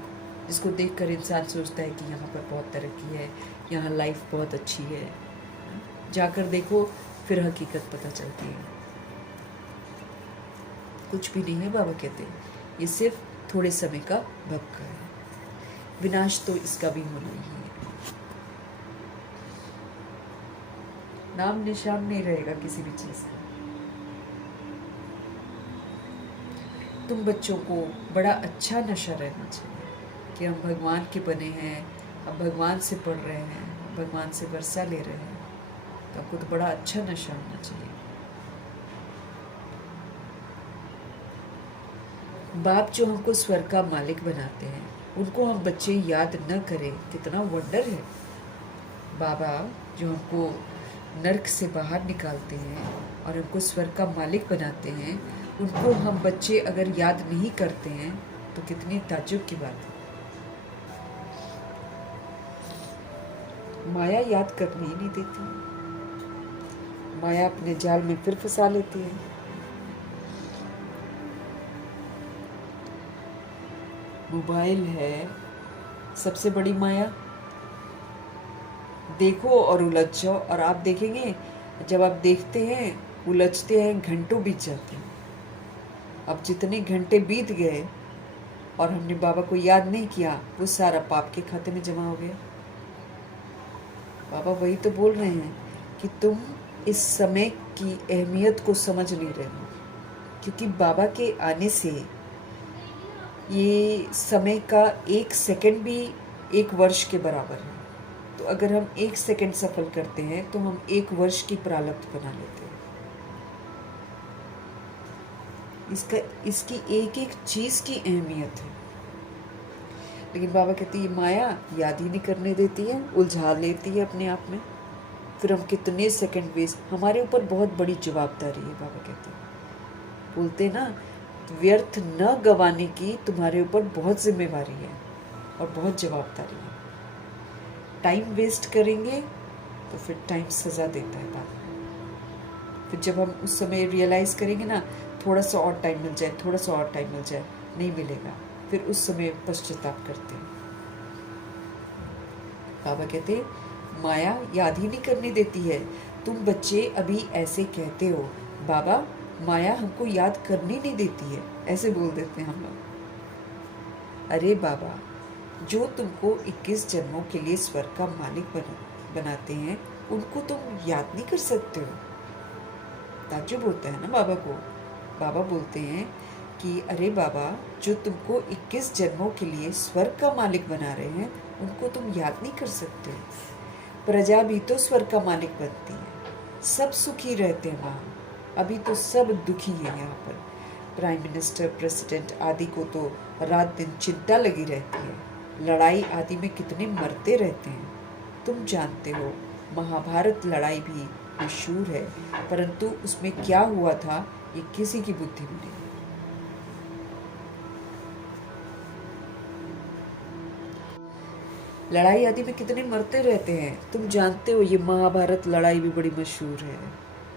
जिसको देखकर इंसान सोचता है कि यहाँ पर बहुत तरक्की है, यहाँ लाइफ बहुत अच्छी है। जाकर देखो फिर हकीकत पता चलती है, कुछ भी नहीं है। बाबा कहते हैं ये सिर्फ थोड़े समय का भक्का है, विनाश तो इसका भी होना ही है। नाम निशान नहीं रहेगा किसी भी चीज का। तुम बच्चों को बड़ा अच्छा नशा रहना चाहिए कि हम भगवान के बने हैं, हम भगवान से पढ़ रहे हैं, भगवान से वर्षा ले रहे हैं, तो आपको तो बड़ा अच्छा नशा होना चाहिए। बाप जो हमको स्वर्ग का मालिक बनाते हैं उनको हम बच्चे याद न करें, कितना वंडर है। बाबा जो हमको नर्क से बाहर निकालते हैं और हमको स्वर्ग का मालिक बनाते हैं, उनको हम बच्चे अगर याद नहीं करते हैं तो कितनी ताज्जुब की बात है। माया याद करने ही नहीं देती, माया अपने जाल में फिर फंसा लेती है। मोबाइल है सबसे बड़ी माया। देखो और उलझ जाओ, और आप देखेंगे जब आप देखते हैं उलझते हैं घंटों बीत जाते हैं। अब जितने घंटे बीत गए और हमने बाबा को याद नहीं किया, वो सारा पाप के खाते में जमा हो गया। बाबा वही तो बोल रहे हैं कि तुम इस समय की अहमियत को समझ नहीं रहे हैं, क्योंकि बाबा के आने से ये समय का एक सेकंड भी एक वर्ष के बराबर है। तो अगर हम एक सेकंड सफल करते हैं तो हम एक वर्ष की प्रारब्ध बना लेते हैं। इसकी एक एक चीज़ की अहमियत है। लेकिन बाबा कहते हैं ये माया याद ही नहीं करने देती है, उलझा लेती है अपने आप में। फिर हम कितने सेकंड वेस्ट, हमारे ऊपर बहुत बड़ी जवाबदारी है। बाबा कहते हैं, बोलते ना, व्यर्थ न गंवाने की तुम्हारे ऊपर बहुत जिम्मेवारी है और बहुत जवाबदारी है। टाइम वेस्ट करेंगे तो फिर टाइम सज़ा देता है बाद में। फिर जब हम उस समय रियलाइज़ करेंगे ना, थोड़ा सा और टाइम मिल जाए, थोड़ा सा और टाइम मिल जाए, नहीं मिलेगा, फिर उस समय पश्चाताप करते हैं। बाबा कहते हैं माया याद ही नहीं करने देती है। तुम बच्चे अभी ऐसे कहते हो, बाबा माया हमको याद करनी नहीं देती है, ऐसे बोल देते हैं हम लोग। अरे बाबा, जो तुमको 21 जन्मों के लिए स्वर्ग का मालिक बनाते हैं, उनको तुम याद नहीं कर सकते हो। ताज्जुब होता है ना बाबा को। बाबा बोलते हैं कि अरे बाबा, जो तुमको 21 जन्मों के लिए स्वर्ग का मालिक बना रहे हैं, उनको तुम याद नहीं कर सकते। प्रजा भी तो स्वर्ग का मालिक बनती है, सब सुखी रहते हैं वहाँ। अभी तो सब दुखी है यहाँ पर। प्राइम मिनिस्टर, प्रेसिडेंट आदि को तो रात दिन चिंता लगी रहती है। लड़ाई आदि में कितने मरते रहते हैं। तुम जानते हो महाभारत लड़ाई भी मशहूर है, परंतु उसमें क्या हुआ था ये किसी की बुद्धि में नहीं। लड़ाई आदि में कितने मरते रहते हैं। तुम जानते हो ये महाभारत लड़ाई भी बड़ी मशहूर है,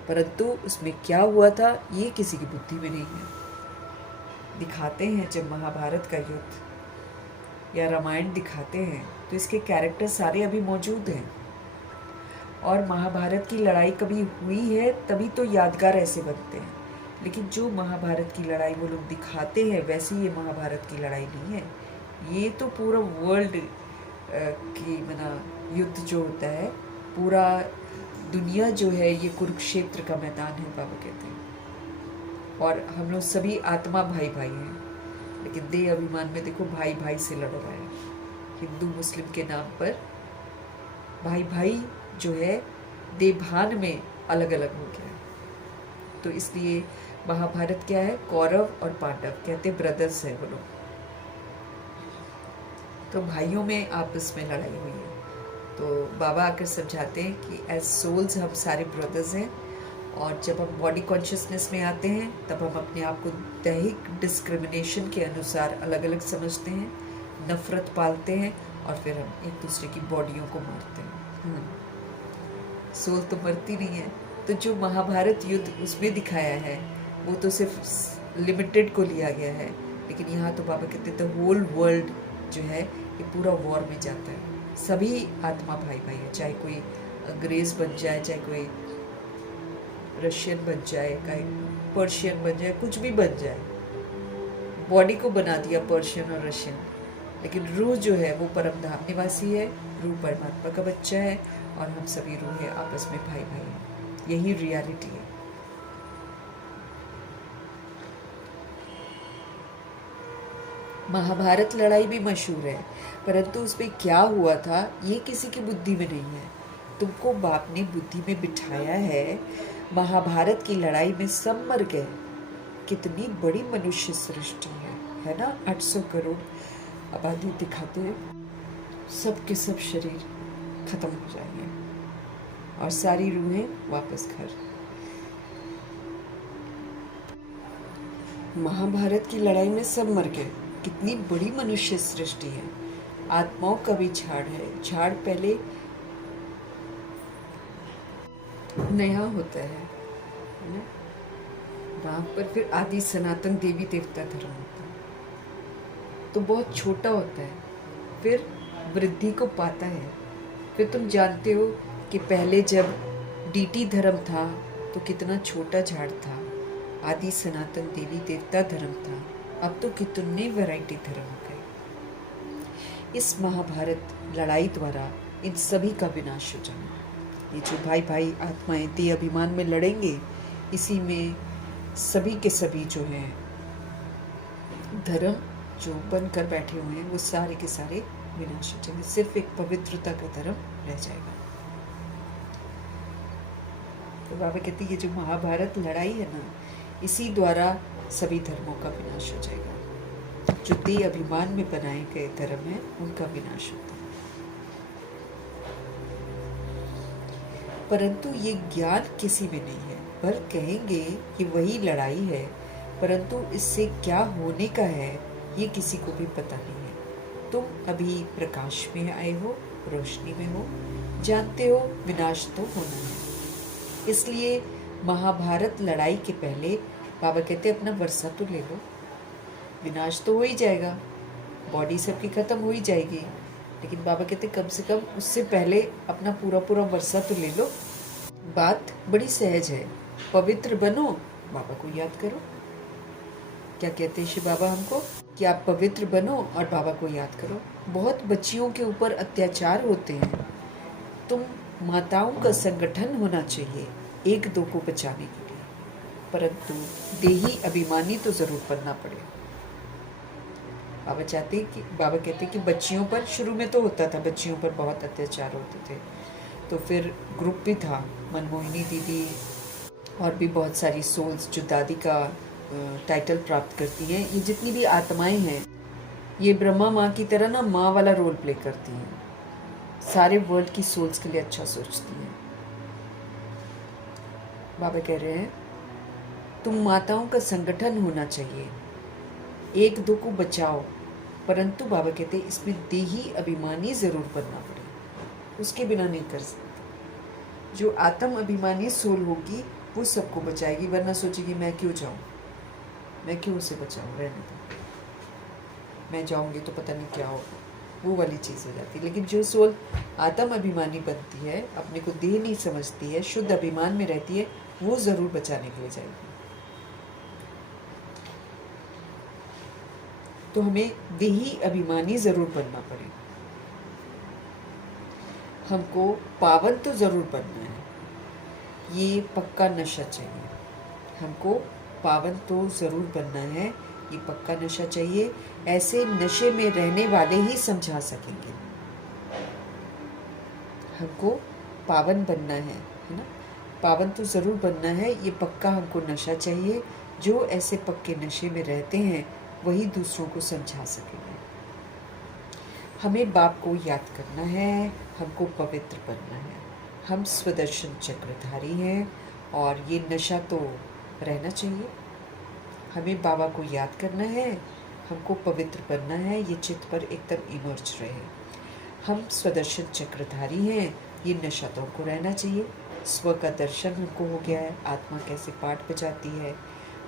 परंतु उसमें क्या हुआ था ये किसी की बुद्धि में नहीं है। दिखाते हैं जब महाभारत का युद्ध या रामायण दिखाते हैं तो इसके कैरेक्टर सारे अभी मौजूद हैं, और महाभारत की लड़ाई कभी हुई है तभी तो यादगार ऐसे बनते हैं। लेकिन जो महाभारत की लड़ाई वो लोग दिखाते हैं, वैसी ये महाभारत की लड़ाई नहीं है। ये तो पूरा वर्ल्ड की युद्ध जो होता है, पूरा दुनिया जो है ये कुरुक्षेत्र का मैदान है, बाबा कहते हैं। और हम लोग सभी आत्मा भाई भाई हैं, लेकिन देह अभिमान में देखो भाई भाई से लड़ रहा है। हिंदू मुस्लिम के नाम पर भाई भाई जो है देभान में अलग अलग हो गया। तो इसलिए महाभारत क्या है, कौरव और पांडव कहते ब्रदर्स है वो लोग। तो भाइयों में आपस में लड़ाई हुई है। तो बाबा आकर समझाते हैं कि एज सोल्स हम सारे ब्रदर्स हैं, और जब हम बॉडी कॉन्शियसनेस में आते हैं तब हम अपने आप को दैहिक डिस्क्रिमिनेशन के अनुसार अलग अलग समझते हैं, नफरत पालते हैं, और फिर हम एक दूसरे की बॉडियों को मारते हैं। सोल तो मरती नहीं है। तो जो महाभारत युद्ध उसमें दिखाया है वो तो सिर्फ लिमिटेड को लिया गया है, लेकिन यहाँ तो बाबा कहते थे होल वर्ल्ड जो है ये पूरा वॉर में जाता है। सभी आत्मा भाई भाई है, चाहे कोई अंग्रेज बन जाए, चाहे कोई रशियन बन जाए, चाहे पर्शियन बन जाए, कुछ भी बन जाए। बॉडी को बना दिया पर्शियन और रशियन, लेकिन रूह जो है वो परम धाम निवासी है, रूह परमात्मा का बच्चा है, और हम सभी रूह आपस में भाई भाई हैं। यही रियलिटी है। महाभारत लड़ाई भी मशहूर है, परंतु उसमें क्या हुआ था ये किसी की बुद्धि में नहीं है। तुमको बाप ने बुद्धि में बिठाया है। महाभारत की लड़ाई में सब मर गए। कितनी बड़ी मनुष्य सृष्टि है ना। 800 करोड़ आबादी दिखाते हैं, सब के सब शरीर खत्म हो जाएंगे और सारी रूहें वापस घर। महाभारत की लड़ाई में सब मर गए। कितनी बड़ी मनुष्य सृष्टि है। आत्माओं का भी झाड़ है। झाड़ पहले नया होता है ना, वहां पर फिर आदि सनातन देवी देवता धर्म होता है, तो बहुत छोटा होता है, फिर वृद्धि को पाता है। फिर तुम जानते हो कि पहले जब डीटी धर्म था तो कितना छोटा झाड़ था, आदि सनातन देवी देवता धर्म था, अब तो कितने वैरायटी धर्म हो गए। इस महाभारत लड़ाई द्वारा इन सभी का विनाश हो जाना। ये जो भाई भाई आत्माएं देह अभिमान में लड़ेंगे, इसी में सभी के सभी जो हैं धर्म जो बनकर बैठे हुए हैं वो सारे के सारे विनाश हो जाएंगे। सिर्फ एक पवित्रता का धर्म रह जाएगा। तो बाबा कहते हैं ये जो महाभारत लड़ाई है ना, इसी द्वारा सभी धर्मों का विनाश हो जाएगा। जो देह अभिमान में बनाए गए धर्म है उनका विनाश होता है। परंतु ये ज्ञान किसी में नहीं है। पर कहेंगे कि वही लड़ाई है, परंतु इससे क्या होने का है ये किसी को भी पता नहीं है। तुम अभी प्रकाश में आए हो, रोशनी में हो, जानते हो विनाश तो होना है। इसलिए महाभारत लड़ाई के पहले बाबा कहते अपना वर्षा तो ले लो। विनाश तो हो ही जाएगा, बॉडी सबकी खत्म हो ही जाएगी, लेकिन बाबा कहते कम से कम उससे पहले अपना पूरा पूरा वर्षा तो ले लो। बात बड़ी सहज है, पवित्र बनो, बाबा को याद करो। क्या कहते हैं शिव बाबा हमको कि आप पवित्र बनो और बाबा को याद करो। बहुत बच्चियों के ऊपर अत्याचार होते हैं, तुम माताओं का संगठन होना चाहिए एक दो को बचाने के लिए, परंतु देही अभिमानी तो जरूर बनना पड़े। बाबा कहते कि बच्चियों पर शुरू में तो होता था, बच्चियों पर बहुत अत्याचार होते थे, तो फिर ग्रुप भी था, मनमोहिनी दीदी और भी बहुत सारी सोल्स जो दादी का टाइटल प्राप्त करती हैं। ये जितनी भी आत्माएं हैं ये ब्रह्मा माँ की तरह ना माँ वाला रोल प्ले करती हैं, सारे वर्ल्ड की सोल्स के लिए अच्छा सोचती हैं। बाबा कह रहे हैं तुम माताओं का संगठन होना चाहिए, एक दो को बचाओ, परंतु बाबा कहते हैं इसमें देही अभिमानी जरूर बनना पड़े, उसके बिना नहीं कर सकते। जो आत्म अभिमानी सोल होगी वो सबको बचाएगी, वरना सोचेगी मैं क्यों जाऊं, मैं क्यों उसे बचाऊं, रहने दो, मैं जाऊंगी तो पता नहीं क्या होगा, वो वाली चीज़ हो जाती है। लेकिन जो सोल आत्म अभिमानी बनती है, अपने को देह नहीं समझती है, शुद्ध अभिमान में रहती है, वो जरूर बचाने के लिए जाएगी। तो हमें देही अभिमानी जरूर बनना पड़े। हमको पावन तो जरूर बनना है, ये पक्का नशा चाहिए। हमको पावन तो जरूर बनना है, ये पक्का नशा चाहिए। ऐसे नशे में रहने वाले ही समझा सकेंगे। हमको पावन बनना है ना, पावन तो जरूर बनना है, ये पक्का हमको नशा चाहिए। जो ऐसे पक्के नशे में रहते हैं वही दूसरों को समझा सकेंगे। हमें बाप को याद करना है, हमको पवित्र बनना है। हम स्वदर्शन चक्रधारी हैं और ये नशा तो रहना चाहिए। हमें बाबा को याद करना है, हमको पवित्र बनना है, ये चित्त पर एकदम इमर्ज रहे। हम स्वदर्शन चक्रधारी हैं, ये नशा तो हमको रहना चाहिए। स्व का दर्शन हमको हो गया है, आत्मा कैसे पाठ बजाती है,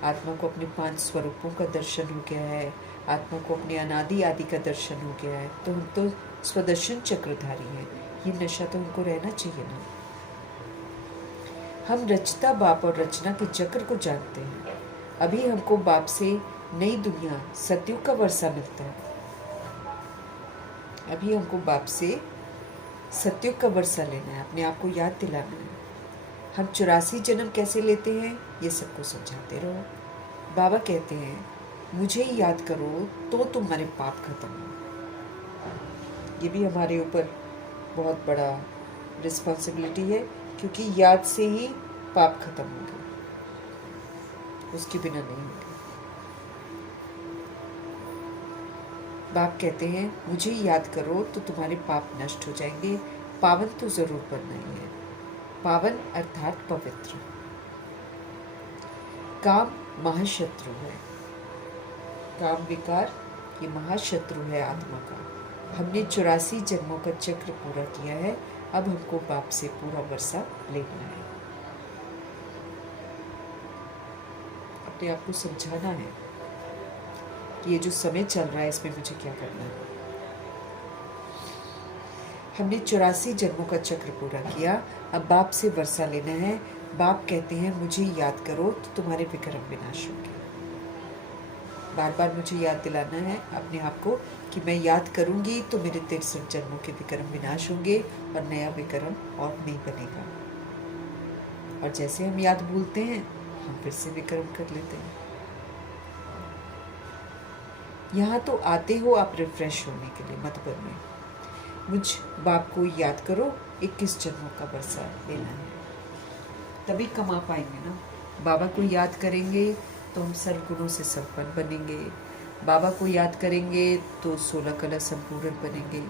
आत्मा को अपने 5 स्वरूपों का दर्शन हो गया है, आत्मा को अपने अनादि आदि का दर्शन हो गया है, तो हम तो स्वदर्शन चक्रधारी हैं। ये नशा तो हमको रहना चाहिए ना। हम रचता बाप और रचना के चक्र को जानते हैं। अभी हमको बाप से नई दुनिया सतयुग का वर्षा मिलता है। अभी हमको बाप से सतयुग का वर्षा लेना है, अपने आप को याद दिलाना है। हम 84 जन्म कैसे लेते हैं ये सबको समझाते रहो। बाबा कहते हैं मुझे याद करो तो तुम्हारे पाप खत्म हो। ये भी हमारे ऊपर बहुत बड़ा रिस्पॉन्सिबिलिटी है, क्योंकि याद से ही पाप खत्म होंगे, उसके बिना नहीं होंगे। बाप कहते हैं मुझे याद करो तो तुम्हारे पाप नष्ट हो जाएंगे। पावन तो जरूर बनना ही है, पावन अर्थात पवित्र। काम महाशत्रु है, काम विकार ये महाशत्रु है आत्मा का। हमने 84 जन्मों का चक्र पूरा किया है, अब हमको बाप से पूरा वर्षा लेना है। अपने आप को समझाना है कि ये जो समय चल रहा है इसमें मुझे क्या करना है। हमने 84 जन्मों का चक्र पूरा किया, अब बाप से वर्षा लेना है। बाप कहते हैं मुझे याद करो तो तुम्हारे विक्रम विनाश होंगे। बार बार मुझे याद दिलाना है अपने आप को कि मैं याद करूँगी तो मेरे 63 जन्मों के विकर्म विनाश होंगे और नया विकर्म और नहीं बनेगा। और जैसे हम याद भूलते हैं हम फिर से विकर्म कर लेते हैं। यहाँ तो आते हो आप रिफ्रेश होने के लिए मधुबन में। मुझ बाप को याद करो, 21 जन्मों का बरसा लेना है, तभी कमा पाएंगे ना। बाबा को याद करेंगे तो हम सर्वगुणों से संपन्न बनेंगे। बाबा को याद करेंगे तो 16 कला संपूर्ण बनेंगे।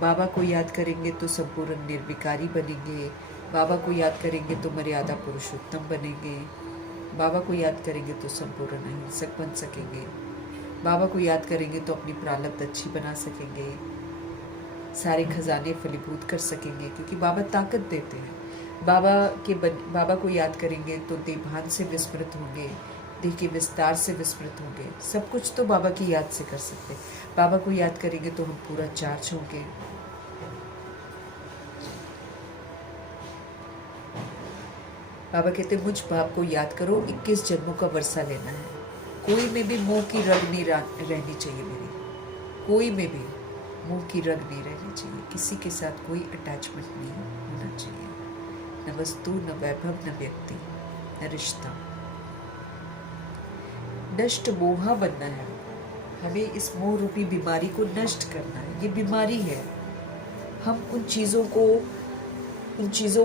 बाबा को याद करेंगे तो संपूर्ण निर्विकारी बनेंगे। बाबा को याद करेंगे तो मर्यादा पुरुषोत्तम बनेंगे। बाबा को याद करेंगे तो संपूर्ण अहिंसक बन सकेंगे। बाबा को याद करेंगे तो अपनी प्रारब्ध अच्छी बना सकेंगे, सारे खजाने फलीभूत कर सकेंगे, क्योंकि बाबा ताकत देते हैं। बाबा को याद करेंगे तो देवभान से विस्मृत होंगे, देह के विस्तार से विस्मृत होंगे। सब कुछ तो बाबा की याद से कर सकते। बाबा को याद करेंगे तो हम पूरा चार्ज होंगे। बाबा कहते हैं मुझ बाप को याद करो, 21 जन्मों का वर्षा लेना है। कोई में भी मोह की रग नहीं रहनी चाहिए मेरी, कोई में भी मोह की रग नहीं रहनी चाहिए। किसी के साथ कोई अटैचमेंट नहीं होना चाहिए, न वस्तु, न वैभव, न व्यक्ति, न रिश्ता। नष्ट मोहा बनना है हमें। इस मोह रूपी बीमारी को नष्ट करना है। ये बीमारी है। हम उन चीज़ों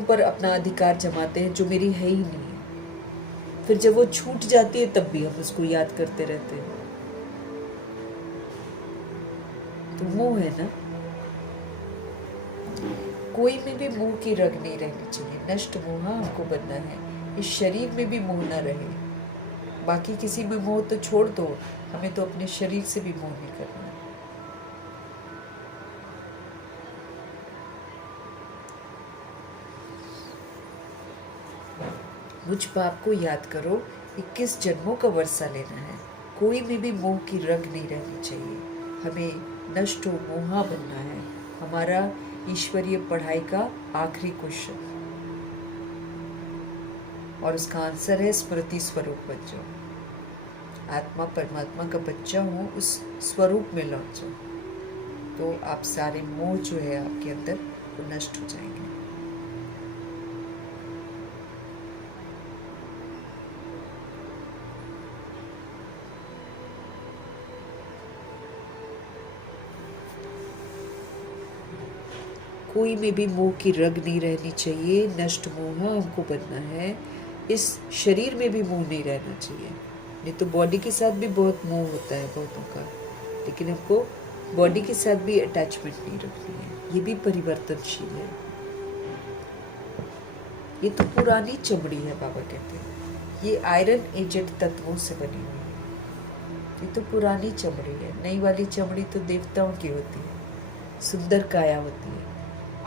पर अपना अधिकार जमाते हैं जो मेरी है ही नहीं है। फिर जब वो छूट जाती है तब भी हम उसको याद करते रहते हैं। तो मोह है ना। कोई में भी मोह की रग नहीं रहनी चाहिए। नष्ट मोहा हमको बनना है। इस शरीर में भी मोह ना रहे। बाकी किसी में मोह तो छोड़ दो, हमें तो अपने शरीर से भी मोह नहीं करना है। मुझ बाप को याद करो, 21 जन्मों का वर्षा लेना है। कोई में भी मोह की रग नहीं रहनी चाहिए। हमें नष्ट मोहा बनना है। हमारा ईश्वरीय पढ़ाई का आखिरी क्वेश्चन और उसका आंसर है स्मृति स्वरूप बन जाओ। आत्मा परमात्मा का बच्चा हो, उस स्वरूप में लौट जाओ, तो आप सारे मोह जो है आपके अंदर वो नष्ट हो जाएंगे। कोई में भी मोह की रग नहीं रहनी चाहिए। नष्ट मोह हमको बनना है। इस शरीर में भी मोह नहीं रहना चाहिए। नहीं तो बॉडी के साथ भी बहुत मोह होता है बहुतों का, लेकिन हमको बॉडी के साथ भी अटैचमेंट नहीं रखनी है। ये भी परिवर्तनशील है। ये तो पुरानी चमड़ी है, बाबा कहते हैं। ये आयरन एजेड तत्वों से बनी हुई है। ये तो पुरानी चमड़ी है। नई वाली चमड़ी तो देवताओं की होती है, सुंदर काया होती है।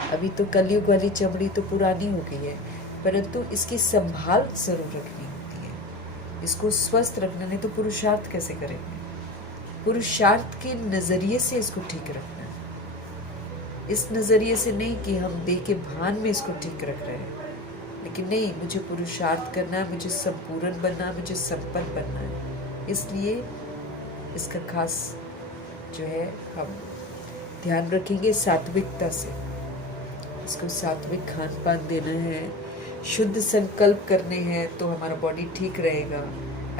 अभी तो कलयुग वाली चमड़ी तो पुरानी हो गई है, परंतु इसकी संभाल जरूर रखनी होती है। इसको स्वस्थ रखना, नहीं तो पुरुषार्थ कैसे करेंगे। पुरुषार्थ के नजरिए से इसको ठीक रखना है। इस नजरिए से नहीं कि हम देह के भान में इसको ठीक रख रहे हैं, लेकिन नहीं, मुझे पुरुषार्थ करना है, मुझे संपूर्ण बनना है, मुझे संपन्न बनना है। इसलिए इसका खास जो है हम ध्यान रखेंगे सात्विकता से। इसको सात्विक खान पान देना है, शुद्ध संकल्प करने हैं, तो हमारा बॉडी ठीक रहेगा।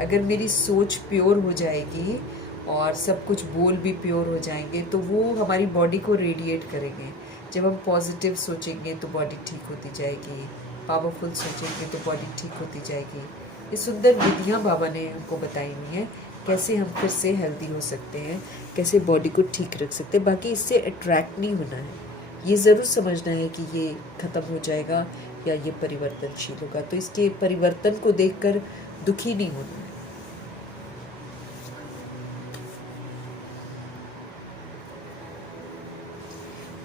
अगर मेरी सोच प्योर हो जाएगी और सब कुछ बोल भी प्योर हो जाएंगे, तो वो हमारी बॉडी को रेडिएट करेंगे। जब हम पॉजिटिव सोचेंगे तो बॉडी ठीक होती जाएगी, पावरफुल सोचेंगे तो बॉडी ठीक होती जाएगी। ये सुंदर विधियाँ बाबा ने हमको बताई हुई हैं, कैसे हम फिर से हेल्दी हो सकते हैं, कैसे बॉडी को ठीक रख सकते हैं। बाकी इससे अट्रैक्ट नहीं होना है। ये ज़रूर समझना है कि ये ख़त्म हो जाएगा या ये परिवर्तनशील होगा, तो इसके परिवर्तन को देखकर दुखी नहीं होना है।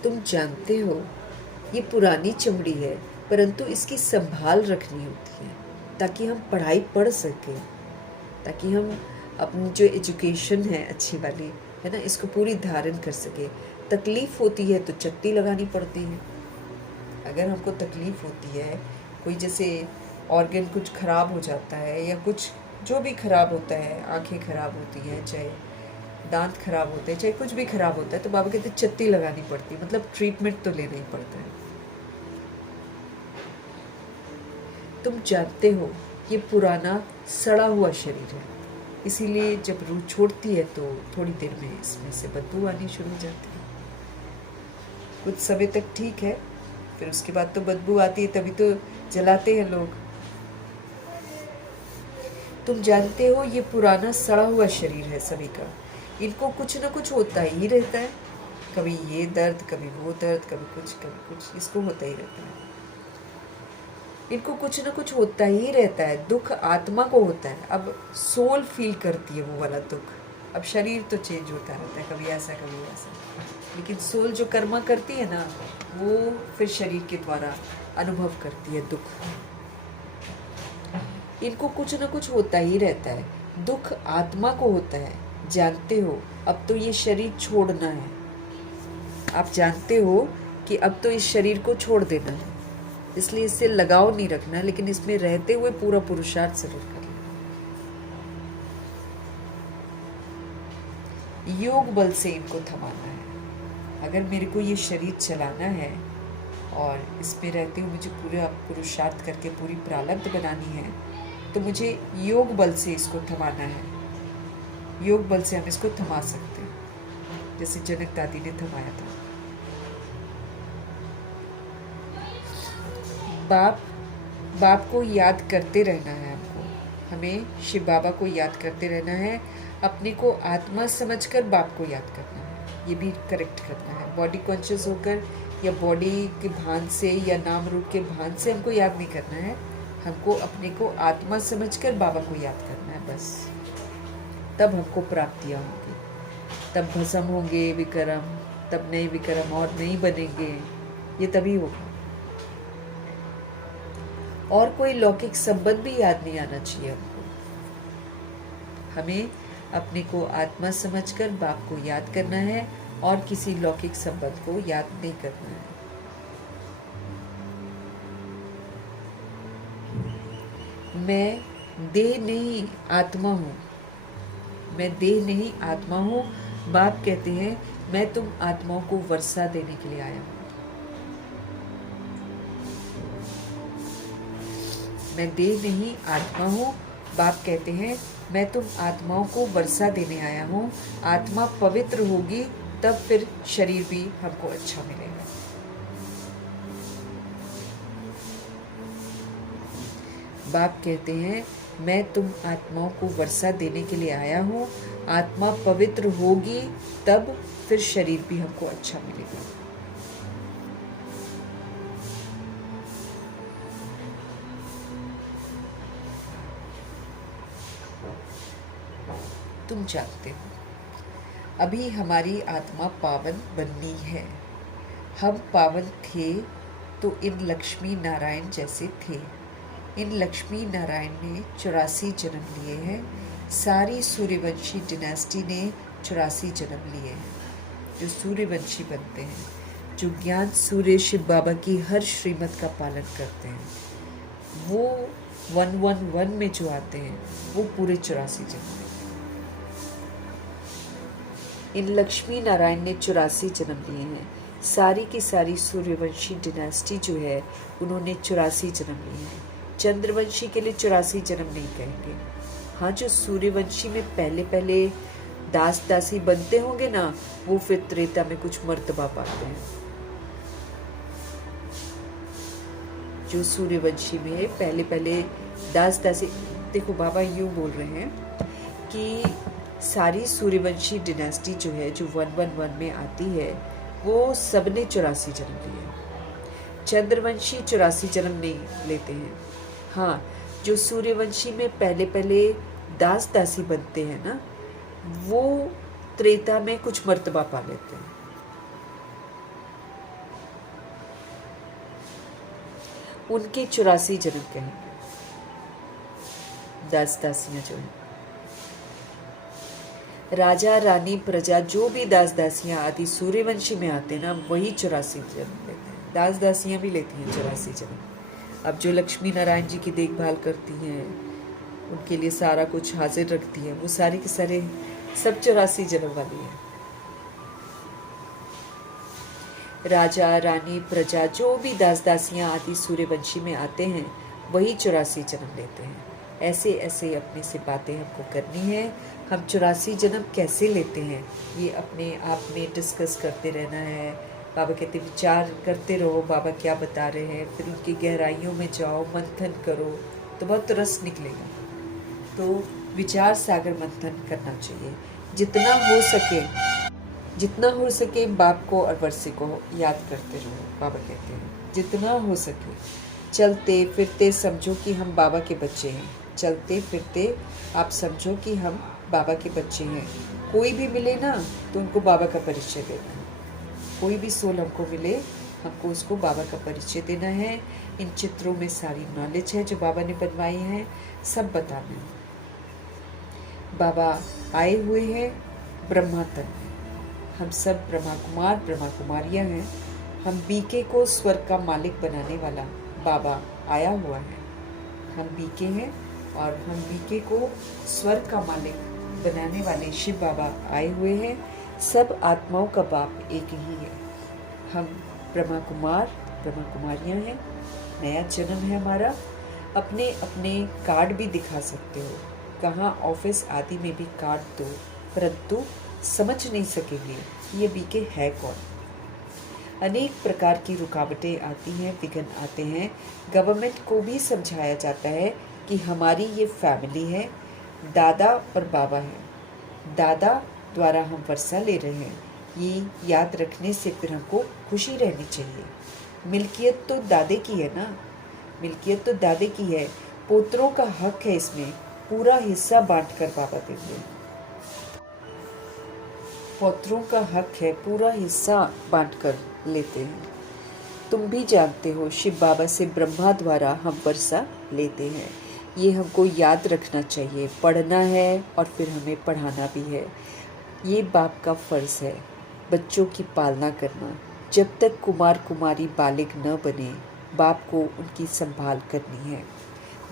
तुम जानते हो ये पुरानी चमड़ी है, परंतु इसकी संभाल रखनी होती है ताकि हम पढ़ाई पढ़ सकें, ताकि हम अपनी जो एजुकेशन है अच्छी वाली है ना, इसको पूरी धारण कर सके। तकलीफ़ होती है तो चट्टी लगानी पड़ती है। अगर हमको तकलीफ़ होती है, कोई जैसे ऑर्गन कुछ ख़राब हो जाता है या कुछ जो भी खराब होता है, आंखें खराब होती है, चाहे दांत खराब होते हैं, चाहे कुछ भी खराब होता है, तो बाबा कहते चत्ती लगानी पड़ती है, मतलब ट्रीटमेंट तो लेना ही पड़ता है। तुम जानते हो ये पुराना सड़ा हुआ शरीर है, इसीलिए जब रूह छोड़ती है तो थोड़ी देर में इसमें से बदबू आनी शुरू हो जाती है। कुछ समय तक ठीक है, फिर उसके बाद तो बदबू आती है, तभी तो जलाते हैं लोग। तुम जानते हो ये पुराना सड़ा हुआ शरीर है सभी का, इनको कुछ ना कुछ होता ही रहता है, कभी ये दर्द, कभी वो दर्द, कभी कुछ, इसको होता ही रहता है। इनको कुछ ना कुछ होता ही रहता है। दुख आत्मा को होता है, अब सोल फील करती है वो वाला दुख। अब शरीर तो चेंज होता रहता है, कभी ऐसा कभी ऐसा, लेकिन सोल जो कर्मा करती है ना, वो फिर शरीर के द्वारा अनुभव करती है दुख। इनको कुछ ना कुछ होता ही रहता है। दुख आत्मा को होता है, जानते हो अब तो ये शरीर छोड़ना है। आप जानते हो कि अब तो इस शरीर को छोड़ देना है, इसलिए इससे लगाव नहीं रखना है, लेकिन इसमें रहते हुए पूरा पुरुषार्थ जरूर करना। योग बल से इनको थमाना है। अगर मेरे को ये शरीर चलाना है और इसमें रहते हुए मुझे पूरा पुरुषार्थ करके पूरी प्रारब्ध बनानी है, तो मुझे योग बल से इसको थमाना है। योग बल से हम इसको थमा सकते हैं, जैसे जनक दादी ने थमाया था। बाप को याद करते रहना है हमको। हमें शिव बाबा को याद करते रहना है, अपने को आत्मा समझकर बाप को याद करना है, ये भी करेक्ट करना है। बॉडी कॉन्शियस होकर या बॉडी के भान से या नाम रूप के भान से हमको याद नहीं करना है, हमको अपने को आत्मा समझकर बाबा को याद करना है बस। तब हमको प्राप्तियाँ होंगी, तब भस्म होंगे विक्रम, तब नए विक्रम और नहीं बनेंगे, ये तभी होगा। और कोई लौकिक संबंध भी याद नहीं आना चाहिए हमको। हमें अपने को आत्मा समझकर बाप को याद करना है और किसी लौकिक संबंध को याद नहीं करना है। मैं देह नहीं आत्मा हूँ, मैं देह नहीं आत्मा हूँ। बाप कहते हैं मैं तुम आत्माओं को वर्षा देने के लिए आया हूँ। मैं देह नहीं आत्मा हूँ। बाप कहते हैं मैं तुम आत्माओं को वर्षा देने आया हूँ। आत्मा पवित्र होगी तब फिर शरीर भी हमको अच्छा मिलेगा। बाप कहते हैं मैं तुम आत्माओं को वर्षा देने के लिए आया हूँ। आत्मा पवित्र होगी तब फिर शरीर भी हमको अच्छा मिलेगा। तुम जानते हो अभी हमारी आत्मा पावन बननी है। हम पावन थे तो इन लक्ष्मी नारायण जैसे थे। इन लक्ष्मी नारायण ने 84 जन्म लिए हैं। सारी सूर्यवंशी डिनेस्टी ने 84 जन्म लिए हैं। जो सूर्यवंशी बनते हैं, जो ज्ञान सूर्य शिव बाबा की हर श्रीमत का पालन करते हैं, वो 111 में जो आते हैं वो पूरे 84 जन्म। इन लक्ष्मी नारायण ने 84 जन्म लिए हैं। सारी की सारी सूर्यवंशी डिनेस्टी जो है उन्होंने 84 जन्म लिए हैं। चंद्रवंशी के लिए 84 जन्म नहीं कहेंगे। हाँ, जो सूर्यवंशी में पहले दास दासी बनते होंगे ना, वो फिर त्रेता में कुछ मर्तबा पाते हैं। जो सूर्यवंशी में पहले दास दासी, देखो बाबा यूँ बोल रहे हैं कि सारी सूर्यवंशी डिनेस्टी जो है, जो 111 में आती है, वो सबने 84 जन्म लिए। चंद्रवंशी 84 जन्म नहीं लेते हैं। हाँ, जो सूर्यवंशी में पहले दास दासी बनते हैं ना, वो त्रेता में कुछ मर्तबा पा लेते हैं। उनके 84 जन्म कहेंगे दास दासियां जो है। राजा रानी प्रजा जो भी दास दासियां आदि सूर्यवंशी में आते हैं ना, वही 84 जन्म लेते हैं। दास दासियां भी लेती हैं 84 जन्म। अब जो लक्ष्मी नारायण जी की देखभाल करती हैं, उनके लिए सारा कुछ हाजिर रखती है, वो सारे के सारे सब 84 जन्म वाली है। राजा रानी प्रजा जो भी दास दासियां आदि सूर्यवंशी में आते हैं वही 84 जन्म लेते हैं। ऐसे ऐसे अपने से बातें हमको करनी है। हम 84 जन्म कैसे लेते हैं ये अपने आप में डिस्कस करते रहना है। बाबा कहते विचार करते रहो बाबा क्या बता रहे हैं, फिर उनकी गहराइयों में जाओ, मंथन करो तो बहुत रस निकलेगा। तो विचार सागर मंथन करना चाहिए। जितना हो सके बाप को और वर्षे को याद करते रहो। बाबा कहते हैं जितना हो सके चलते फिरते समझो कि हम बाबा के बच्चे हैं। चलते फिरते आप समझो कि हम बाबा के बच्चे हैं। कोई भी मिले ना तो उनको बाबा का परिचय देना है। कोई भी सोल हमको मिले हमको उसको बाबा का परिचय देना है। इन चित्रों में सारी नॉलेज है जो बाबा ने बनवाई है, सब बताना है। बाबा आए हुए हैं ब्रह्मा तन में। हम सब ब्रह्मा कुमार ब्रह्मा कुमारियाँ हैं। हम बीके को स्वर्ग का मालिक बनाने वाला बाबा आया हुआ है। हम बीके हैं और हम बीके को स्वर्ग का मालिक बनाने वाले शिव बाबा आए हुए हैं। सब आत्माओं का बाप एक ही है। हम ब्रह्मा कुमार ब्रह्मा कुमारियाँ हैं। नया जन्म है हमारा। अपने अपने कार्ड भी दिखा सकते हो। कहाँ ऑफिस आदि में भी कार्ड दो, परंतु समझ नहीं सकेंगे ये बीके है कौन। अनेक प्रकार की रुकावटें आती हैं, विघ्न आते हैं। गवर्नमेंट को भी समझाया जाता है कि हमारी ये फैमिली है, दादा और बाबा है। दादा द्वारा हम वर्षा ले रहे हैं, ये याद रखने से फिर हमको खुशी रहनी चाहिए। मिल्कियत तो दादे की है ना, मिल्कियत तो दादे की है। पोतरों का हक है, इसमें पूरा हिस्सा बांटकर बाबा देंगे। पौत्रों का हक है, पूरा हिस्सा बांटकर लेते हैं। तुम भी जानते हो शिव बाबा से ब्रह्मा द्वारा हम वर्षा लेते हैं। ये हमको याद रखना चाहिए। पढ़ना है और फिर हमें पढ़ाना भी है। ये बाप का फर्ज है बच्चों की पालना करना। जब तक कुमार कुमारी बालिग न बने बाप को उनकी संभाल करनी है।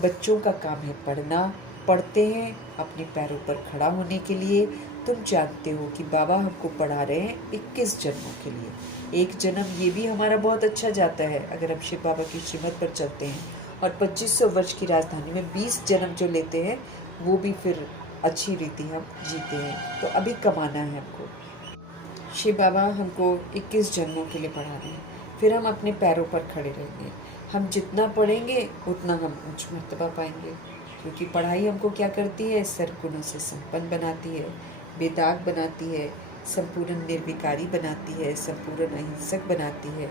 बच्चों का काम है पढ़ना। पढ़ते हैं अपने पैरों पर खड़ा होने के लिए। तुम जानते हो कि बाबा हमको पढ़ा रहे हैं 21 जन्मों के लिए। एक जन्म ये भी हमारा बहुत अच्छा जाता है अगर हम शिव बाबा की श्रीमत पर चलते हैं। और 2500 वर्ष की राजधानी में 20 जन्म जो लेते हैं वो भी फिर अच्छी रीति हम जीते हैं। तो अभी कमाना है हमको। शिव बाबा हमको 21 जन्मों के लिए पढ़ा रहे हैं। फिर हम अपने पैरों पर खड़े रहेंगे। हम जितना पढ़ेंगे उतना हम उच्च मर्तबा पाएंगे। क्योंकि पढ़ाई हमको क्या करती है, सर्वगुणों से संपन्न बनाती है, बेदाग बनाती है, संपूर्ण निर्विकारी बनाती है, संपूर्ण अहिंसक बनाती है,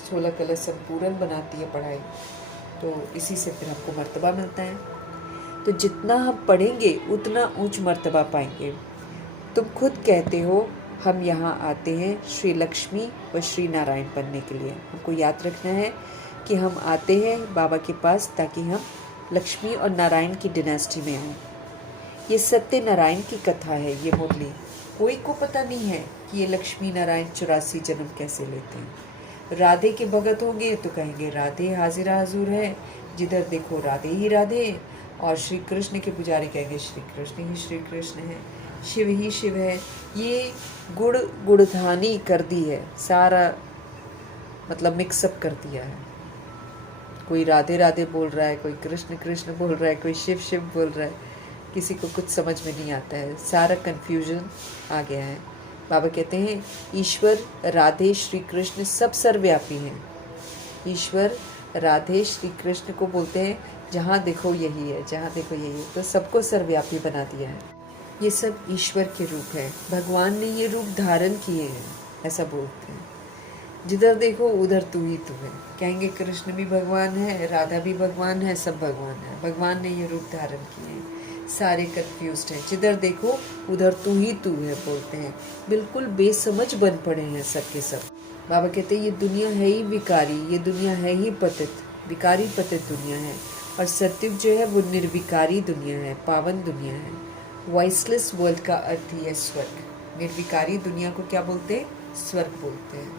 16 कलश संपूर्ण बनाती है पढ़ाई। तो इसी से फिर हमको मर्तबा मिलता है। तो जितना हम पढ़ेंगे उतना ऊंच मर्तबा पाएंगे। तुम खुद कहते हो हम यहाँ आते हैं श्री लक्ष्मी व श्री नारायण बनने के लिए। हमको याद रखना है कि हम आते हैं बाबा के पास ताकि हम लक्ष्मी और नारायण की डिनेस्टी में आएँ। ये सत्य नारायण की कथा है। ये मुरली कोई को पता नहीं है कि ये लक्ष्मी नारायण 84 जन्म कैसे लेते हैं। राधे के भगत होंगे तो कहेंगे राधे हाजिरा हजूर है, जिधर देखो राधे ही राधे। और श्री कृष्ण के पुजारी कहेंगे श्री कृष्ण ही श्री कृष्ण है, शिव ही शिव है। ये गुड़धानी कर दी है, सारा मतलब मिक्सअप कर दिया है। कोई राधे राधे बोल रहा है, कोई कृष्ण कृष्ण बोल रहा है, कोई शिव शिव बोल रहा है। किसी को कुछ समझ में नहीं आता है, सारा कन्फ्यूजन आ गया है। बाबा कहते हैं ईश्वर राधे श्री कृष्ण सब सर्वव्यापी हैं। ईश्वर राधे श्री कृष्ण को बोलते हैं जहाँ देखो यही है, जहाँ देखो यही है। तो सबको सर्वव्यापी बना दिया है। ये सब ईश्वर के रूप है। भगवान ने ये रूप धारण किए हैं, ऐसा बोलते हैं। जिधर देखो उधर तू ही तू है। कहेंगे कृष्ण भी भगवान है, राधा भी भगवान है, सब भगवान है। भगवान ने ये रूप धारण किए हैं। सारे कंफ्यूज्ड हैं। जिधर देखो उधर तू ही तू है बोलते हैं। बिल्कुल बेसमझ बन पड़े हैं सब के सब। बाबा कहते हैं ये दुनिया है ही विकारी, ये दुनिया है ही पतित, विकारी पतित दुनिया है। और सत्युग जो है वो निर्विकारी दुनिया है, पावन दुनिया है। वॉइसलेस वर्ल्ड का अर्थ ही है स्वर्ग। निर्विकारी दुनिया को क्या बोलते हैं, स्वर्ग बोलते हैं।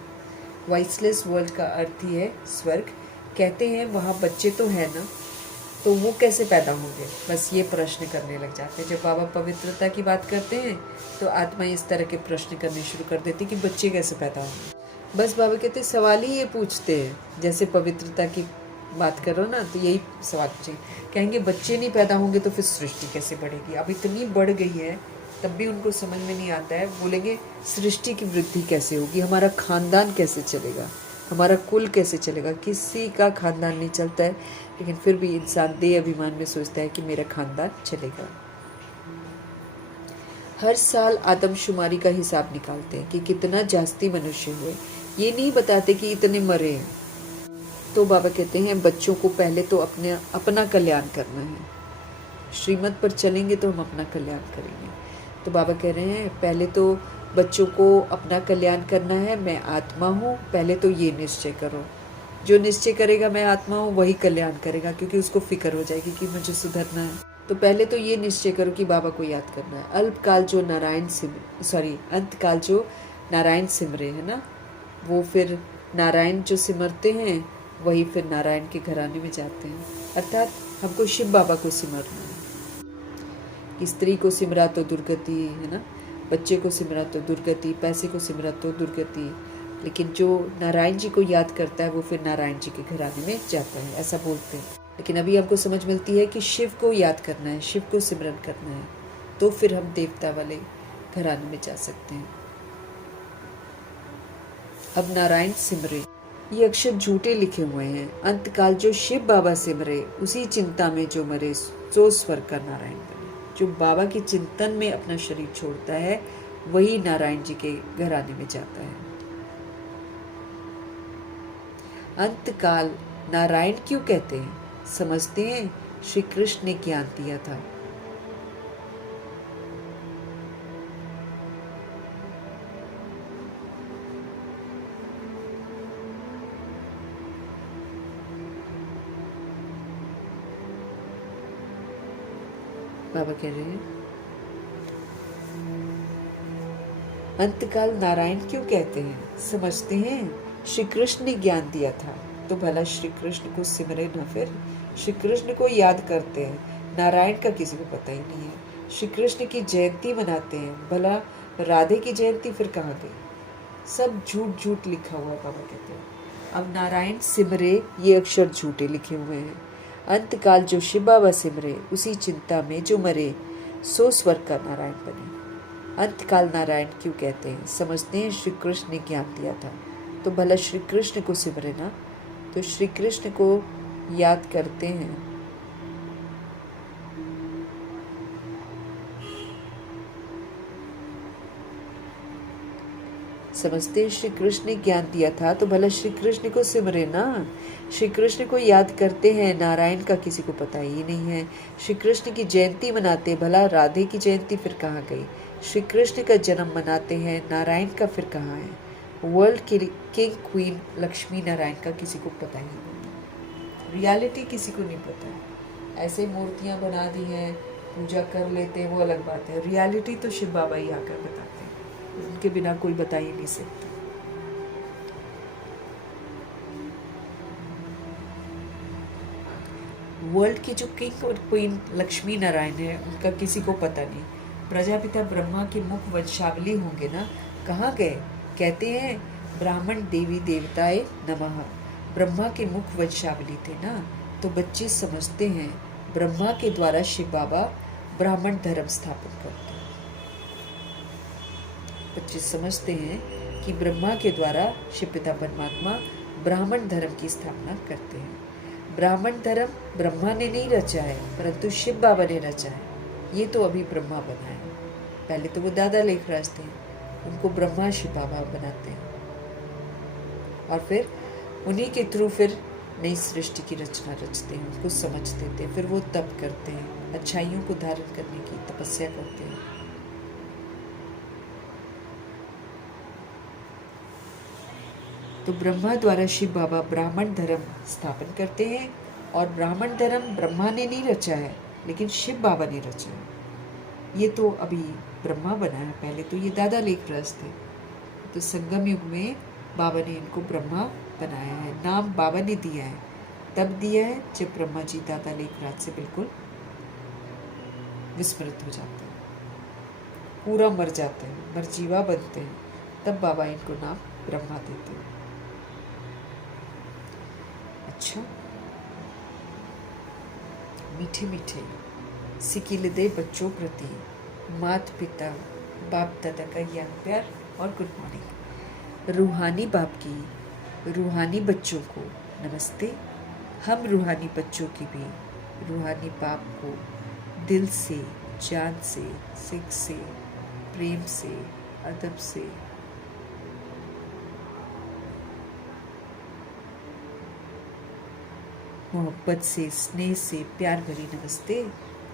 वॉइसलेस वर्ल्ड का अर्थ ही है स्वर्ग। कहते हैं वहाँ बच्चे तो है ना, तो वो कैसे पैदा होंगे, बस ये प्रश्न करने लग जाते हैं। जब बाबा पवित्रता की बात करते हैं तो आत्मा इस तरह के प्रश्न करने शुरू कर देती कि बच्चे कैसे पैदा होंगे। बस बाबा कहते सवाल ही ये पूछते हैं, जैसे पवित्रता की बात करो ना तो यही सवाल पूछेंगे, कहेंगे बच्चे नहीं पैदा होंगे तो फिर सृष्टि कैसे बढ़ेगी। अब इतनी बढ़ गई है तब भी उनको समझ में नहीं आता है। बोलेंगे सृष्टि की वृद्धि कैसे होगी, हमारा खानदान कैसे चलेगा, हमारा कुल कैसे चलेगा। किसी का खानदान नहीं चलता है, लेकिन फिर भी इंसान देह अभिमान में सोचता है कि मेरा खानदान चलेगा। हर साल आदमशुमारी का हिसाब निकालते हैं कि कितना जास्ती मनुष्य हुए, ये नहीं बताते कि इतने मरे हैं। तो बाबा कहते हैं बच्चों को पहले तो अपना कल्याण करना है, श्रीमत पर चलेंगे तो हम अपना कल्याण करेंगे। तो बाबा कह रहे हैं पहले तो बच्चों को अपना कल्याण करना है। मैं आत्मा हूँ, पहले तो ये निश्चय करो। जो निश्चय करेगा मैं आत्मा हूँ वही कल्याण करेगा, क्योंकि उसको फिक्र हो जाएगी कि मुझे सुधरना है। तो पहले तो ये निश्चय करो कि बाबा को याद करना है। अंतकाल जो नारायण सिमरे है ना, वो फिर नारायण जो सिमरते हैं वही फिर नारायण के घराने में जाते हैं। अर्थात हमको शिव बाबा को सिमरना है। स्त्री को सिमरा तो दुर्गति है ना, बच्चे को सिमरा तो दुर्गति, पैसे को सिमरा तो दुर्गति, लेकिन जो नारायण जी को याद करता है वो फिर नारायण जी के घराने में जाता है, ऐसा बोलते हैं। लेकिन अभी हमको समझ मिलती है कि शिव को याद करना है, शिव को सिमरन करना है, तो फिर हम देवता वाले घराने में जा सकते हैं। अब नारायण सिमरे, ये अक्षर झूठे लिखे हुए हैं। अंतकाल जो शिव बाबा सिमरे, उसी चिंता में जो मरे, सो स्वर्ग का नारायण बने। जो बाबा की चिंतन में अपना शरीर छोड़ता है वही नारायण जी के घराने में जाता है। अंतकाल नारायण क्यों कहते हैं, समझते हैं श्री कृष्ण ने ज्ञान दिया था। बाबा कह रहे हैं अंतकाल नारायण क्यों कहते हैं, समझते हैं श्री कृष्ण ने ज्ञान दिया था। तो भला श्री कृष्ण को सिमरे ना, फिर श्री कृष्ण को याद करते हैं, नारायण का किसी को पता ही नहीं है। श्री कृष्ण की जयंती मनाते हैं, भला राधे की जयंती फिर कहाँ गई। सब झूठ झूठ लिखा हुआ है। बाबा कहते हैं अब नारायण सिमरे, ये अक्षर झूठे लिखे हुए हैं। अंतकाल जो शिव बाबा सिमरे, उसी चिंता में जो मरे, सो स्वर्ग का नारायण बने। अंतकाल नारायण क्यों कहते हैं, समझते हैं श्री कृष्ण ने ज्ञान दिया था। तो भला श्री कृष्ण को सिमरे ना, तो श्री कृष्ण को याद करते हैं। समझते हैं श्री कृष्ण ने ज्ञान दिया था, तो भला श्री कृष्ण को सिमरे ना। श्री कृष्ण को याद करते हैं, नारायण का किसी को पता ही नहीं है। श्री कृष्ण की जयंती मनाते, भला राधे की जयंती फिर कहाँ गई। श्री कृष्ण का जन्म मनाते हैं, नारायण का फिर कहाँ है। वर्ल्ड की किंग क्वीन लक्ष्मी नारायण का किसी को पता ही नहीं, रियलिटी किसी को नहीं पता है। ऐसे मूर्तियाँ बना दी हैं, पूजा कर लेते हैं, वो अलग बात है। रियलिटी तो शिव बाबा ही आकर बताते हैं, उनके बिना कोई बता ही नहीं सकता। वर्ल्ड की जो किंग और क्वीन लक्ष्मी नारायण है, उनका किसी को पता नहीं। प्रजापिता ब्रह्मा के मुख वंशावली होंगे ना, कहाँ गए। कहते हैं ब्राह्मण देवी देवताए नमः, ब्रह्मा के मुख वंशावली थे ना। तो बच्चे समझते हैं ब्रह्मा के द्वारा शिव बाबा ब्राह्मण धर्म स्थापित करते हैं। बच्चे समझते हैं कि ब्रह्मा के द्वारा शिव पिता परमात्मा ब्राह्मण धर्म की स्थापना करते हैं। ब्राह्मण धर्म ब्रह्मा ने नहीं रचा है, परंतु शिव बाबा ने रचा है। ये तो अभी ब्रह्मा बना है, पहले तो वो दादा लेखराज थे, उनको ब्रह्मा शिव बाबा बनाते हैं, और फिर उन्हीं के थ्रू फिर नई सृष्टि की रचना रचते हैं, उसको समझ देते हैं। फिर वो तप करते हैं, अच्छाइयों को धारण करने की तपस्या करते हैं। तो ब्रह्मा द्वारा शिव बाबा ब्राह्मण धर्म स्थापन करते हैं, और ब्राह्मण धर्म ब्रह्मा ने नहीं रचा है, लेकिन शिव बाबा ने रचा है। ये तो अभी ब्रह्मा बना है, पहले तो ये दादा लेखराज थे। तो संगम युग में बाबा ने इनको ब्रह्मा बनाया है, नाम बाबा ने दिया है। तब दिया है जब ब्रह्मा जी दादा लेखराज से बिल्कुल विस्मृत हो जाते हैं, पूरा मर जाते हैं, मरजीवा बनते हैं, तब बाबा इनको नाम ब्रह्मा देते हैं। अच्छा, मीठे मीठे सिकिलदे बच्चों प्रति माता पिता बाप दादा का ज्ञान प्यार और गुड मॉर्निंग। रूहानी बाप की रूहानी बच्चों को नमस्ते। हम रूहानी बच्चों की भी रूहानी बाप को दिल से, जान से, सिख से, प्रेम से, अदब से मोहब्बत से, स्नेह से प्यार भरी नमस्ते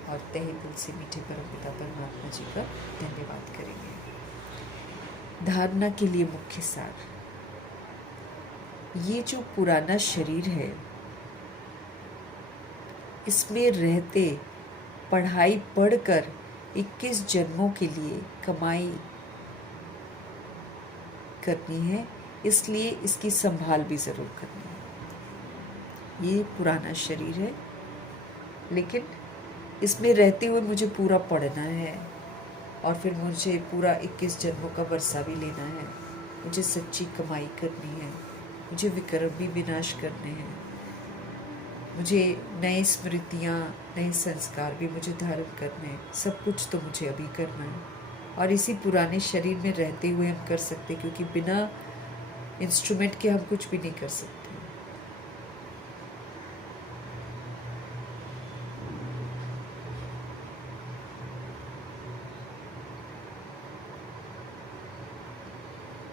और तहे दिल से मीठे परमपिता परमात्मा जी का धन्यवाद करेंगे। धारणा के लिए मुख्य सार, ये जो पुराना शरीर है इसमें रहते पढ़ाई पढ़कर 21 जन्मों के लिए कमाई करनी है, इसलिए इसकी संभाल भी ज़रूर करनी है। ये पुराना शरीर है, लेकिन इसमें रहते हुए मुझे पूरा पढ़ना है और फिर मुझे पूरा 21 जन्मों का वर्षा भी लेना है। मुझे सच्ची कमाई करनी है, मुझे विकर्म भी विनाश करने हैं, मुझे नए स्मृतियाँ, नए संस्कार भी मुझे धारण करने हैं। सब कुछ तो मुझे अभी करना है और इसी पुराने शरीर में रहते हुए हम कर सकते, क्योंकि बिना इंस्ट्रूमेंट के हम कुछ भी नहीं कर सकते।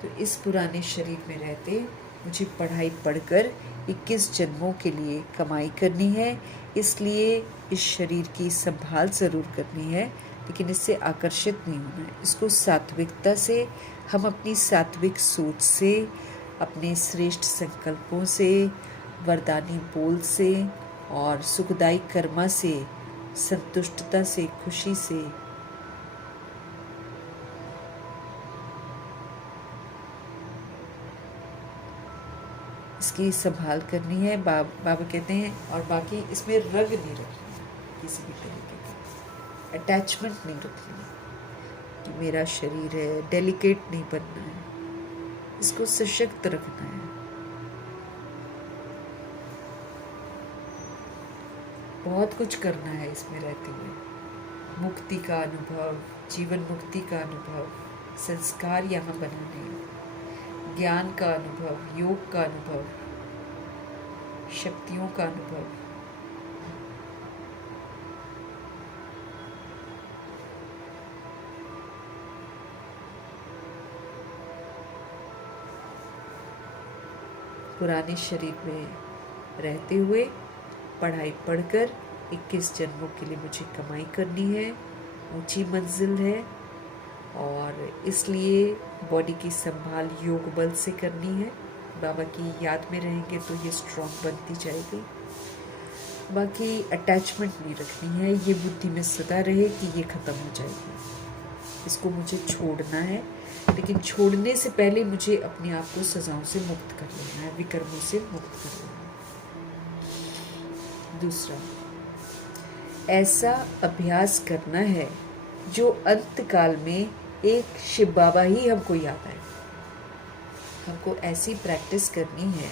तो इस पुराने शरीर में रहते मुझे पढ़ाई पढ़कर 21 जन्मों के लिए कमाई करनी है, इसलिए इस शरीर की संभाल ज़रूर करनी है, लेकिन इससे आकर्षित नहीं होना है। इसको सात्विकता से, हम अपनी सात्विक सोच से, अपने श्रेष्ठ संकल्पों से, वरदानी बोल से और सुखदायी कर्मा से, संतुष्टता से, खुशी से इसकी संभाल करनी है। बाबा कहते हैं, और बाकी इसमें रग नहीं रखनी है, किसी भी तरीके का अटैचमेंट नहीं रखनी है कि मेरा शरीर है, डेलिकेट नहीं बनना है, इसको सशक्त रखना है। बहुत कुछ करना है इसमें रहते हुए। मुक्ति का अनुभव, जीवन मुक्ति का अनुभव, संस्कार यहाँ बनाने, ज्ञान का अनुभव, योग का अनुभव, शक्तियों का अनुभव, पुराने शरीर में रहते हुए पढ़ाई पढ़कर 21 जन्मों के लिए मुझे कमाई करनी है। ऊंची मंजिल है और इसलिए बॉडी की संभाल योग बल से करनी है। बाबा की याद में रहेंगे तो ये स्ट्रॉन्ग बनती जाएगी। बाकी अटैचमेंट नहीं रखनी है, ये बुद्धि में सदा रहे कि ये ख़त्म हो जाएगी, इसको मुझे छोड़ना है। लेकिन छोड़ने से पहले मुझे अपने आप को सजाओं से मुक्त कर लेना है, विकर्मों से मुक्त कर लेना है। दूसरा, ऐसा अभ्यास करना है जो अंत काल में एक शिव बाबा ही हमको याद आए। हमको ऐसी प्रैक्टिस करनी है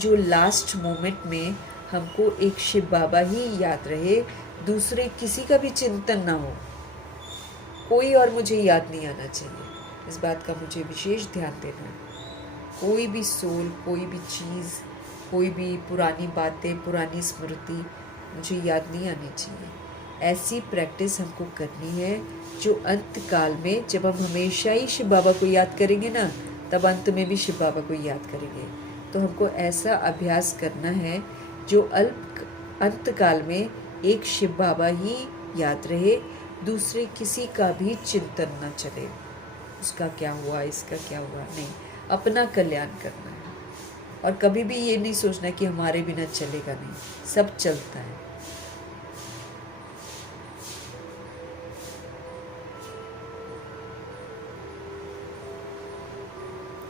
जो लास्ट मोमेंट में हमको एक शिव बाबा ही याद रहे, दूसरे किसी का भी चिंतन ना हो, कोई और मुझे याद नहीं आना चाहिए। इस बात का मुझे विशेष ध्यान देना है। कोई भी सोल, कोई भी चीज़, कोई भी पुरानी बातें, पुरानी स्मृति मुझे याद नहीं आनी चाहिए। ऐसी प्रैक्टिस हमको करनी है जो अंत काल में, जब हम हमेशा ही शिव बाबा को याद करेंगे ना, तब अंत में भी शिव बाबा को याद करेंगे। तो हमको ऐसा अभ्यास करना है जो अंत काल में एक शिव बाबा ही याद रहे, दूसरे किसी का भी चिंतन न चले, उसका क्या हुआ, इसका क्या हुआ, नहीं, अपना कल्याण करना है। और कभी भी ये नहीं सोचना कि हमारे बिना चलेगा, नहीं, सब चलता है।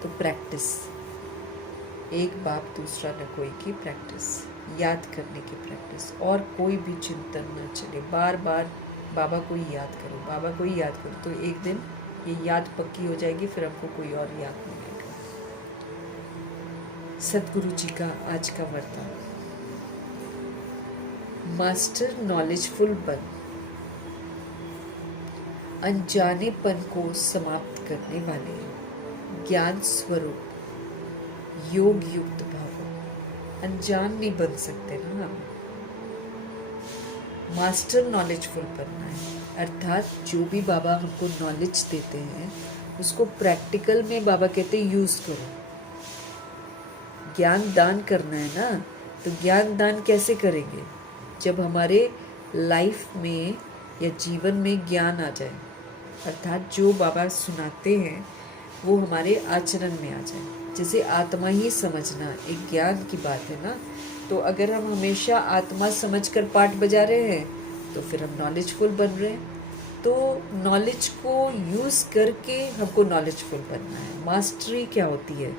तो प्रैक्टिस, एक बाप दूसरा न कोई की प्रैक्टिस, याद करने की प्रैक्टिस, और कोई भी चिंतन न चले। बार बार बाबा को ही याद करो, बाबा को ही याद करो, तो एक दिन ये याद पक्की हो जाएगी, फिर हमको कोई और याद नहीं आएगा। सतगुरु जी का आज का वरदान, मास्टर नॉलेजफुल बन, अनजानेपन को समाप्त करने वाले, ज्ञान स्वरूप, योग युक्त भाव। अनजान नहीं बन सकते ना हम, मास्टर नॉलेजफुल बनना है, अर्थात जो भी बाबा हमको नॉलेज देते हैं उसको प्रैक्टिकल में बाबा कहते हैं यूज करो। ज्ञान दान करना है ना, तो ज्ञान दान कैसे करेंगे? जब हमारे लाइफ में या जीवन में ज्ञान आ जाए, अर्थात जो बाबा सुनाते हैं वो हमारे आचरण में आ जाए। जैसे आत्मा ही समझना एक ज्ञान की बात है ना, तो अगर हम हमेशा आत्मा समझकर पाठ बजा रहे हैं तो फिर हम नॉलेजफुल बन रहे हैं। तो नॉलेज को यूज़ करके हमको नॉलेजफुल बनना है। मास्टरी क्या होती है?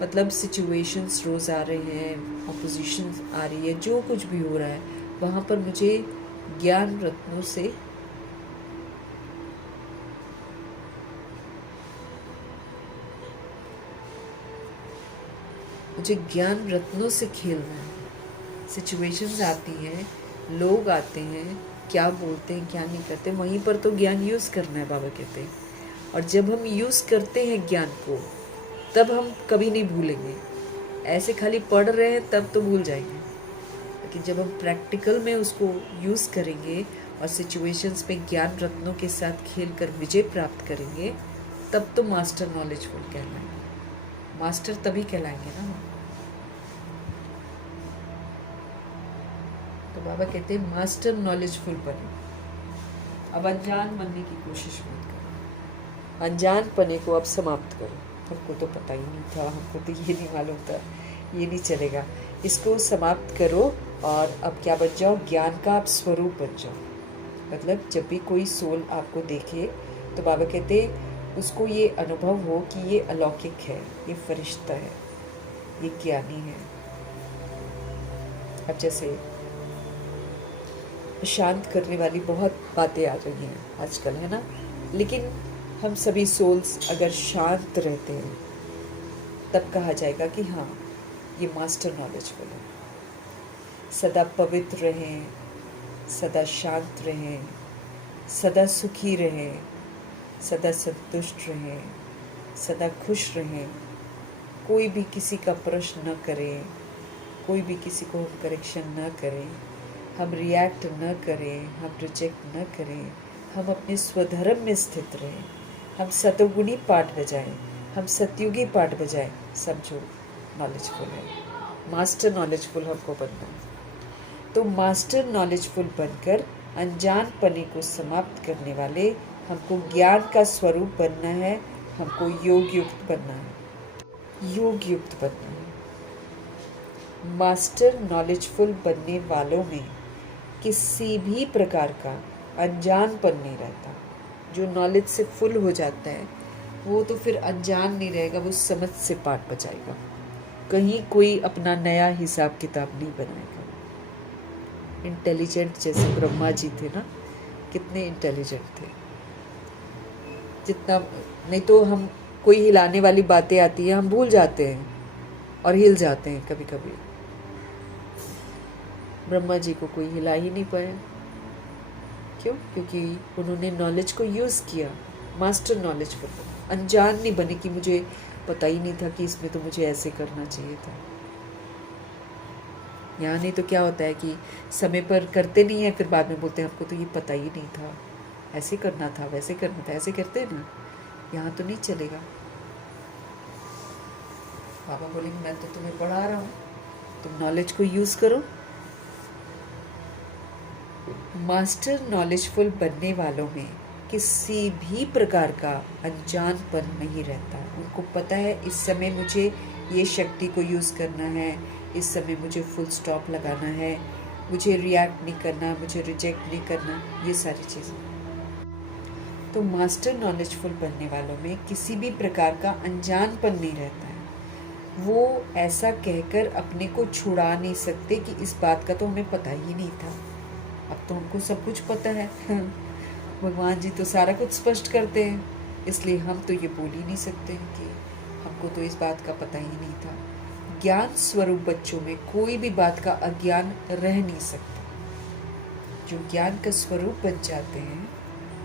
मतलब सिचुएशंस रोज़ आ रहे हैं, अपोजिशन आ रही है, जो कुछ भी हो रहा है वहाँ पर मुझे ज्ञान रत्नों से खेलना है। सिचुएशंस आती हैं, लोग आते हैं, क्या बोलते हैं क्या नहीं करते, वहीं पर तो ज्ञान यूज़ करना है बाबा कहते हैं। और जब हम यूज़ करते हैं ज्ञान को तब हम कभी नहीं भूलेंगे। ऐसे खाली पढ़ रहे हैं तब तो भूल जाएंगे, लेकिन जब हम प्रैक्टिकल में उसको यूज़ करेंगे और सिचुएशंस में ज्ञान रत्नों के साथ खेल कर विजय प्राप्त करेंगे तब तो मास्टर नॉलेजफुल कहलाएंगे। मास्टर तभी कहलाएंगे ना। तो बाबा कहते हैं मास्टर नॉलेजफुल बनो। अब अनजान बनने की कोशिश मत करो, अनजान पने को अब समाप्त करो। हमको तो पता ही नहीं था, हमको तो ये नहीं मालूम था, ये नहीं चलेगा, इसको समाप्त करो और अब क्या बन जाओ? ज्ञान का आप स्वरूप बन जाओ। मतलब जब भी कोई सोल आपको देखे तो बाबा कहते उसको ये अनुभव हो कि ये अलौकिक है, ये फरिश्ता है, ये ज्ञानी है। अब जैसे शांत करने वाली बहुत बातें आ रही हैं आजकल, है ना, लेकिन हम सभी सोल्स अगर शांत रहते हैं तब कहा जाएगा कि हाँ ये मास्टर नॉलेजफुल है। सदा पवित्र रहें, सदा शांत रहें, सदा सुखी रहें, सदा संतुष्ट रहें, सदा खुश रहें। कोई भी किसी का प्रश्न न करें, कोई भी किसी को हम करेक्शन न करें, हम रिएक्ट न करें, हम रिजेक्ट न करें, हम अपने स्वधर्म में स्थित रहें, हम सतोगुणी पाठ बजाएं, हम सतयुगी पाठ बजाएं। सब जो नॉलेजफुल है, मास्टर नॉलेजफुल हमको बनना है। तो मास्टर नॉलेजफुल बनकर अनजान पने को समाप्त करने वाले हमको ज्ञान का स्वरूप बनना है, हमको योग युक्त बनना है, योग युक्त बनना है। मास्टर नॉलेजफुल बनने वालों में किसी भी प्रकार का अनजानपन नहीं रहता। जो नॉलेज से फुल हो जाता है वो तो फिर अनजान नहीं रहेगा, वो समझ से पाठ बजाएगा, कहीं कोई अपना नया हिसाब किताब नहीं बनाएगा। इंटेलिजेंट जैसे ब्रह्मा जी थे ना, कितने इंटेलिजेंट थे, जितना नहीं तो हम कोई हिलाने वाली बातें आती है हम भूल जाते हैं और हिल जाते हैं कभी कभी। ब्रह्मा जी को कोई हिला ही नहीं पाया, क्यों? क्योंकि उन्होंने नॉलेज को यूज़ किया, मास्टर नॉलेजफुल। अनजान नहीं बने कि मुझे पता ही नहीं था कि इसमें तो मुझे ऐसे करना चाहिए था। यहाँ नहीं तो क्या होता है कि समय पर करते नहीं है, फिर बाद में बोलते हैं हमको तो ये पता ही नहीं था, ऐसे करना था, वैसे करना था, ऐसे करते हैं ना। यहाँ तो नहीं चलेगा। बाबा बोलेंगे मैं तो तुम्हें पढ़ा रहा हूँ, तुम नॉलेज को यूज़ करो। मास्टर नॉलेजफुल बनने वालों में किसी भी प्रकार का अनजानपन नहीं रहता। उनको पता है इस समय मुझे ये शक्ति को यूज़ करना है, इस समय मुझे फुल स्टॉप लगाना है, मुझे रिएक्ट नहीं करना, मुझे रिजेक्ट नहीं करना, ये सारी चीज़ें। तो मास्टर नॉलेजफुल बनने वालों में किसी भी प्रकार का अनजानपन नहीं रहता है। वो ऐसा कहकर अपने को छुड़ा नहीं सकते कि इस बात का तो हमें पता ही नहीं था, अब तो हमको सब कुछ पता है। भगवान जी तो सारा कुछ स्पष्ट करते हैं, इसलिए हम तो ये बोल ही नहीं सकते हैं कि हमको तो इस बात का पता ही नहीं था। ज्ञान स्वरूप बच्चों में कोई भी बात का अज्ञान रह नहीं सकता। जो ज्ञान का स्वरूप बन जाते हैं,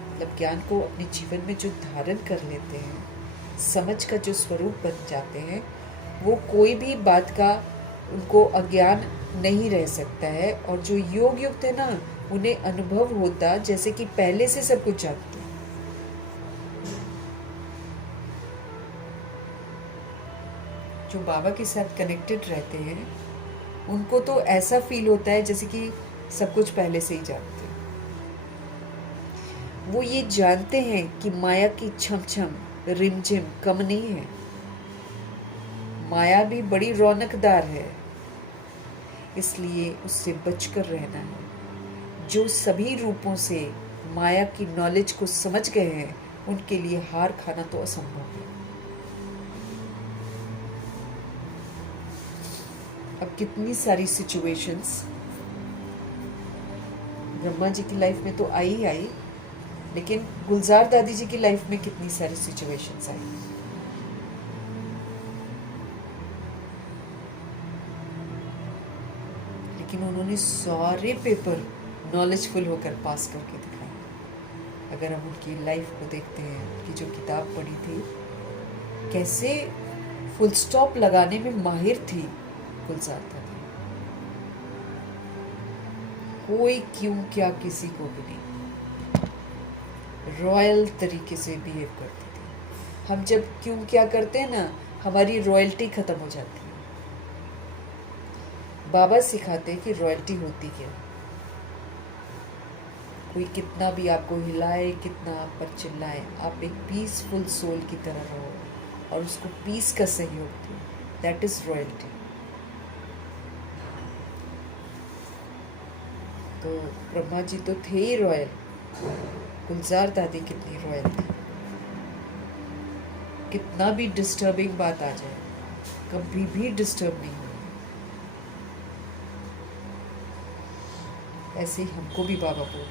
मतलब ज्ञान को अपने जीवन में जो धारण कर लेते हैं, समझ का जो स्वरूप बन जाते हैं, वो कोई भी बात का उनको अज्ञान नहीं रह सकता है। और जो योग युक्त है ना, उन्हें अनुभव होता जैसे कि पहले से सब कुछ जानते हैं। जो बाबा के साथ कनेक्टेड रहते हैं, उनको तो ऐसा फील होता है जैसे कि सब कुछ पहले से ही जानते हैं। वो ये जानते हैं कि माया की छम छम रिमझिम कम नहीं है, माया भी बड़ी रौनकदार है, इसलिए उससे बचकर रहना है। जो सभी रूपों से माया की नॉलेज को समझ गए हैं, उनके लिए हार खाना तो असंभव है। अब कितनी सारी सिचुएशंस ब्रह्मा जी की लाइफ में तो आई, लेकिन गुलजार दादी जी की लाइफ में कितनी सारी सिचुएशंस आई। लेकिन उन्होंने सारे पेपर नॉलेजफुल होकर पास करके दिखाए। अगर हम उनकी लाइफ को देखते हैं, उनकी जो किताब पढ़ी थी, कैसे फुल स्टॉप लगाने में माहिर थी गुलजार दादी। कोई क्यों क्या किसी को भी नहीं, रॉयल तरीके से बिहेव करती थी। हम जब क्यों क्या करते हैं ना, हमारी रॉयल्टी खत्म हो जाती है। बाबा सिखाते कि रॉयल्टी होती क्या। कोई कितना भी आपको हिलाए, कितना आप पर चिल्लाए, आप एक पीसफुल सोल की तरह रहो और उसको पीस का सहयोग दो, दैट इज रॉयल्टी। तो ब्रह्मा जी तो थे ही रॉयल, गुलजार दादी कितनी रॉयल थी। कितना भी डिस्टर्बिंग बात आ जाए, कभी भी डिस्टर्ब नहीं हुई। ऐसे ही हमको भी बाबा बोल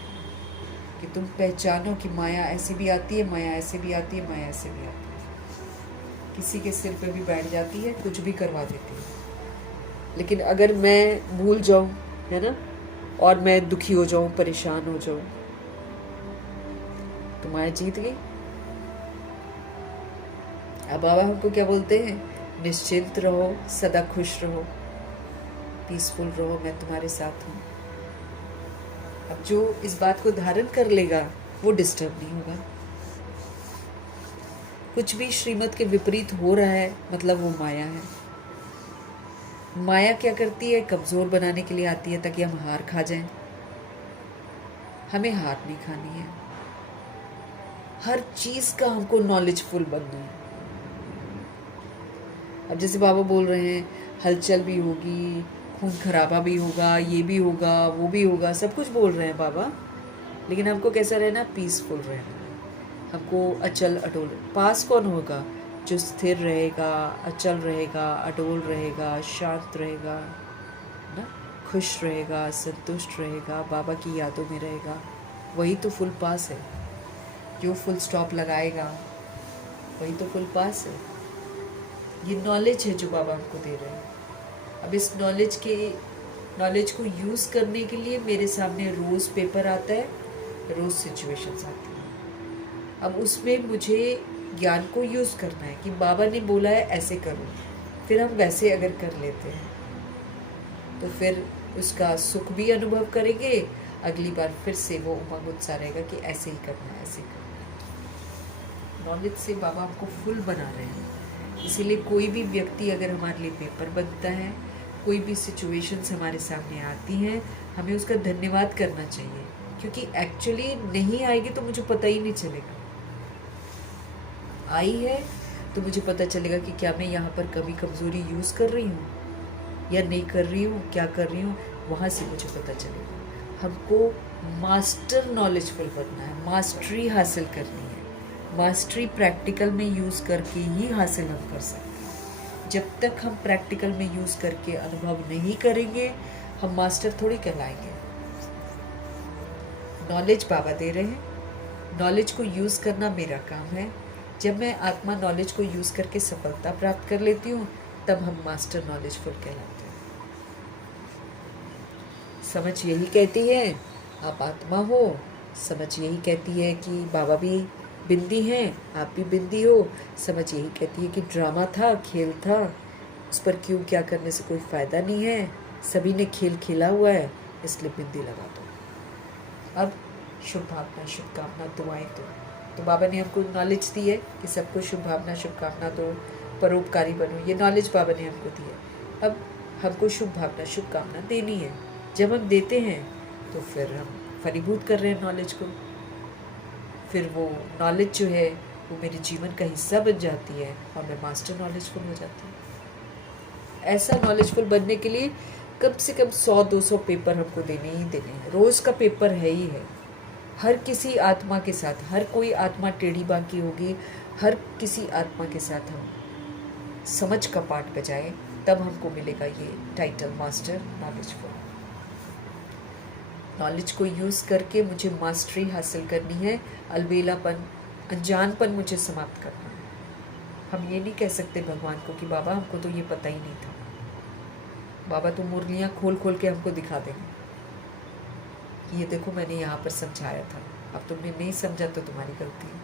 कि तुम पहचानो कि माया ऐसे भी आती है, माया ऐसे भी आती है, माया ऐसे भी आती है। किसी के सिर पे भी बैठ जाती है, कुछ भी करवा देती है। लेकिन अगर मैं भूल जाऊं, है ना, और मैं दुखी हो जाऊं, परेशान हो जाऊं, तो माया जीत गई। अब बाबा हमको क्या बोलते हैं? निश्चिंत रहो, सदा खुश रहो, पीसफुल रहो, मैं तुम्हारे साथ हूँ। अब जो इस बात को धारण कर लेगा, वो डिस्टर्ब नहीं होगा। कुछ भी श्रीमत के विपरीत हो रहा है, मतलब वो माया है। माया क्या करती है? कमजोर बनाने के लिए आती है, ताकि हम हार खा जाएं। हमें हार नहीं खानी है। हर चीज का हमको नॉलेजफुल बनना है। अब जैसे बाबा बोल रहे हैं, हलचल भी होगी, खून खराबा भी होगा, ये भी होगा, वो भी होगा, सब कुछ बोल रहे हैं बाबा। लेकिन हमको कैसा रहना? पीसफुल रहना। हमको अचल अटोल। पास कौन होगा? जो स्थिर रहेगा, अचल रहेगा, अटोल रहेगा, शांत रहेगा ना, खुश रहेगा, संतुष्ट रहेगा, बाबा की यादों में रहेगा, वही तो फुल पास है। जो फुल स्टॉप लगाएगा, वही तो फुल पास है। ये नॉलेज है जो बाबा हमको दे रहे हैं। अब इस नॉलेज को यूज़ करने के लिए मेरे सामने रोज़ पेपर आता है, रोज़ सिचुएशंस आती हैं। अब उसमें मुझे ज्ञान को यूज़ करना है कि बाबा ने बोला है ऐसे करो। फिर हम वैसे अगर कर लेते हैं तो फिर उसका सुख भी अनुभव करेंगे। अगली बार फिर से वो उमंग उत्साह रहेगा कि ऐसे ही करना है, ऐसे ही करना है। नॉलेज से बाबा हमको फुल बना रहे हैं। इसीलिए कोई भी व्यक्ति अगर हमारे लिए पेपर बनता है, कोई भी सिचुएशंस हमारे सामने आती हैं, हमें उसका धन्यवाद करना चाहिए। क्योंकि एक्चुअली नहीं आएगी तो मुझे पता ही नहीं चलेगा। आई है तो मुझे पता चलेगा कि क्या मैं यहाँ पर कभी कमज़ोरी यूज़ कर रही हूँ या नहीं कर रही हूँ, क्या कर रही हूँ, वहाँ से मुझे पता चलेगा। हमको मास्टर नॉलेजफुल बनना है, मास्टरी हासिल करनी है। मास्टरी प्रैक्टिकल में यूज़ करके ही हासिल हम कर सकते हैं। जब तक हम प्रैक्टिकल में यूज़ करके अनुभव नहीं करेंगे, हम मास्टर थोड़ी कहलाएंगे। नॉलेज बाबा दे रहे हैं, नॉलेज को यूज़ करना मेरा काम है। जब मैं आत्मा नॉलेज को यूज़ करके सफलता प्राप्त कर लेती हूँ, तब हम मास्टर नॉलेजफुल कहलाते हैं। समझ यही कहती है आप आत्मा हो, समझ यही कहती है कि बाबा भी बिंदी हैं, आप भी बिंदी हो। समझ यही कहती है कि ड्रामा था, खेल था, उस पर क्यों क्या करने से कोई फ़ायदा नहीं है। सभी ने खेल खेला हुआ है, इसलिए बिंदी लगा दो। अब शुभ भावना, शुभकामना, दुआएं दो। तो बाबा ने हमको नॉलेज दी है कि सबको शुभ भावना, शुभकामना दो, परोपकारी बनो। ये नॉलेज बाबा ने हमको दी है। अब हमको शुभ भावना, शुभकामना देनी है। जब हम देते हैं तो फिर हम फलीभूत कर रहे हैं नॉलेज को। फिर वो नॉलेज जो है वो मेरे जीवन का हिस्सा बन जाती है और मैं मास्टर नॉलेजफुल हो जाती हूँ। ऐसा नॉलेजफुल बनने के लिए कम से कम 100-200 पेपर हमको देने ही देने हैं। रोज़ का पेपर है ही है। हर किसी आत्मा के साथ, हर कोई आत्मा टेढ़ी बाकी होगी, हर किसी आत्मा के साथ हम समझ का पाठ बजाएं, तब हमको मिलेगा ये टाइटल मास्टर नॉलेजफुल। नॉलेज को यूज़ करके मुझे मास्टरी हासिल करनी है। अलबेलापन, अनजानपन मुझे समाप्त करना है। हम ये नहीं कह सकते भगवान को कि बाबा हमको तो ये पता ही नहीं था। बाबा तो मुरलियाँ खोल खोल के हमको दिखा देंगे, ये देखो मैंने यहाँ पर समझाया था, अब तुमने नहीं समझा तो तुम्हारी गलती है।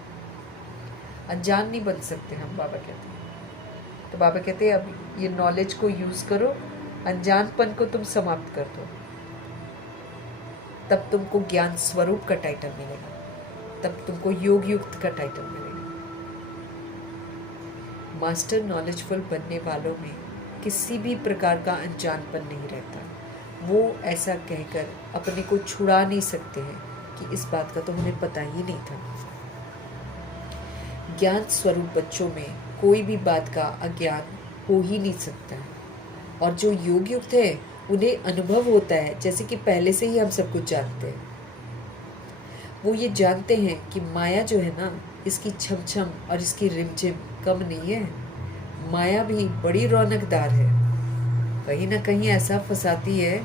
अनजान नहीं बन सकते हम, बाबा कहते हैं। तो बाबा कहते हैं अब ये नॉलेज को यूज़ करो, अनजानपन को तुम समाप्त कर दो, तब तुमको ज्ञान स्वरूप का टाइटल मिलेगा, तब तुमको योग युक्त का टाइटल मिलेगा। मास्टर नॉलेजफुल बनने वालों में किसी भी प्रकार का अनजानपन नहीं रहता। वो ऐसा कहकर अपने को छुड़ा नहीं सकते हैं कि इस बात का तो मुझे पता ही नहीं था। ज्ञान स्वरूप बच्चों में कोई भी बात का अज्ञान हो ही नहीं सकता है। और जो योग युक्त है उन्हें अनुभव होता है जैसे कि पहले से ही हम सब कुछ जानते हैं। वो ये जानते हैं कि माया जो है ना, इसकी छमछम और इसकी रिमझिम कम नहीं है। माया भी बड़ी रौनकदार है, कहीं ना कहीं ऐसा फंसाती है,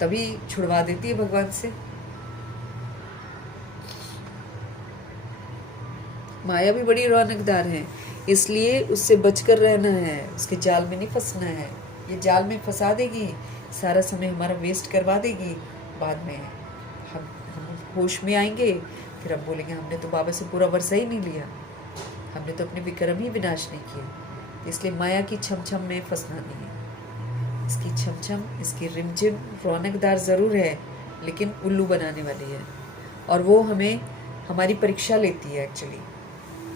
तभी छुड़वा देती है भगवान से। माया भी बड़ी रौनकदार है, इसलिए उससे बचकर रहना है, उसके जाल में नहीं फंसना है। ये जाल में फंसा देगी, सारा समय हमारा वेस्ट करवा देगी। बाद में हम होश में आएंगे, फिर हम बोलेंगे हमने तो बाबा से पूरा वर्षा ही नहीं लिया, हमने तो अपने विक्रम ही विनाश नहीं किया। इसलिए माया की छमछम में फंसना नहीं है। इसकी छमछम, इसकी रिमझिम रौनकदार ज़रूर है, लेकिन उल्लू बनाने वाली है। और वो हमें हमारी परीक्षा लेती है एक्चुअली,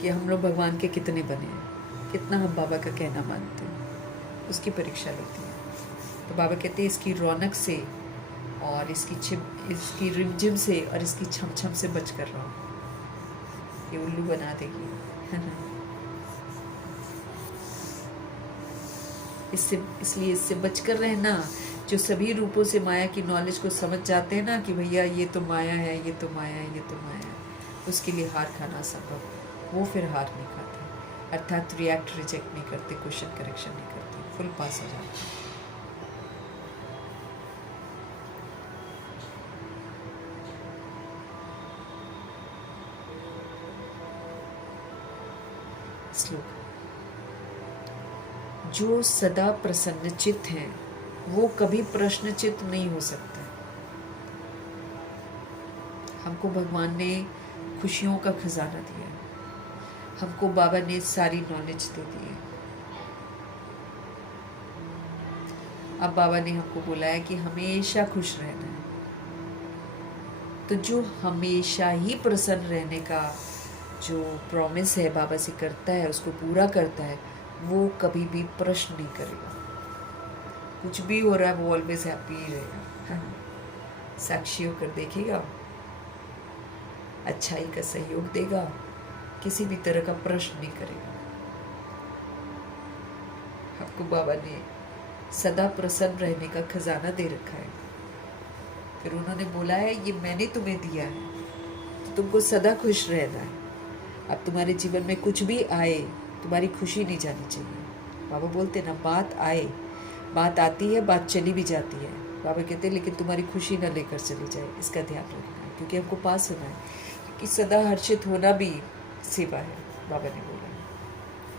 कि हम लोग भगवान के कितने बने हैं, कितना हम बाबा का कहना मानते हैं, उसकी परीक्षा लेती है। तो बाबा कहते हैं इसकी रौनक से और इसकी रिमझिम से और इसकी छमछम से बच कर रहो, ये उल्लू बना देगी। इसलिए इससे बचकर रहना। जो सभी रूपों से माया की नॉलेज को समझ जाते हैं ना कि भैया ये तो माया है, ये तो माया है, ये तो माया है, उसके लिए हार खाना असंभव। वो फिर हार नहीं खाते, अर्थात रिएक्ट रिजेक्ट नहीं करते, क्वेश्चन करेक्शन नहीं करते, फुल पास हो जाते। श्लोक। जो सदा प्रसन्नचित्त हैं वो कभी प्रश्नचित्त नहीं हो सकते। हमको भगवान ने खुशियों का खजाना दिया है, हमको बाबा ने सारी नॉलेज दे दी है। अब बाबा ने हमको बोला है कि हमेशा खुश रहना है। तो जो हमेशा ही प्रसन्न रहने का जो प्रॉमिस है बाबा से करता है, उसको पूरा करता है, वो कभी भी प्रश्न नहीं करेगा। कुछ भी हो रहा है वो ऑलवेज हैप्पी ही रहेगा। साक्षी होकर देखेगा, अच्छाई का सहयोग देगा, किसी भी तरह का प्रश्न नहीं करेगा। आपको बाबा ने सदा प्रसन्न रहने का खजाना दे रखा है। फिर उन्होंने बोला है ये मैंने तुम्हें दिया है, तो तुमको सदा खुश रहना है। अब तुम्हारे जीवन में कुछ भी आए, तुम्हारी खुशी नहीं जानी चाहिए। बाबा बोलते ना, बात आए, बात आती है, बात चली भी जाती है। बाबा कहते हैं लेकिन तुम्हारी खुशी ना लेकर चली जाए, इसका ध्यान रखना है, क्योंकि हमको पास होना है। क्योंकि सदा हर्षित होना भी सेवा है, बाबा ने बोला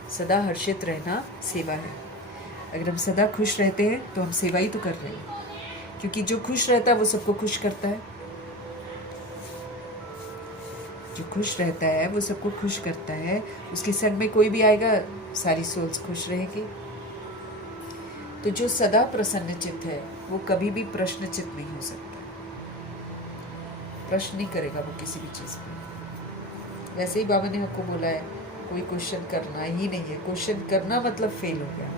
सदा हर्षित रहना सेवा है। अगर हम सदा खुश रहते हैं तो हम सेवा ही तो कर रहे हैं, क्योंकि जो खुश रहता है वो सबको खुश करता है। जो खुश रहता है वो सबको खुश करता है। उसके संग में कोई भी आएगा, सारी सोल्स खुश रहेगी। तो जो सदा प्रसन्नचित्त है वो कभी भी प्रश्नचित्त नहीं हो सकता, प्रश्न नहीं करेगा वो किसी भी चीज़ में। वैसे ही बाबा ने हमको बोला है कोई क्वेश्चन करना ही नहीं है। क्वेश्चन करना मतलब फेल हो गया।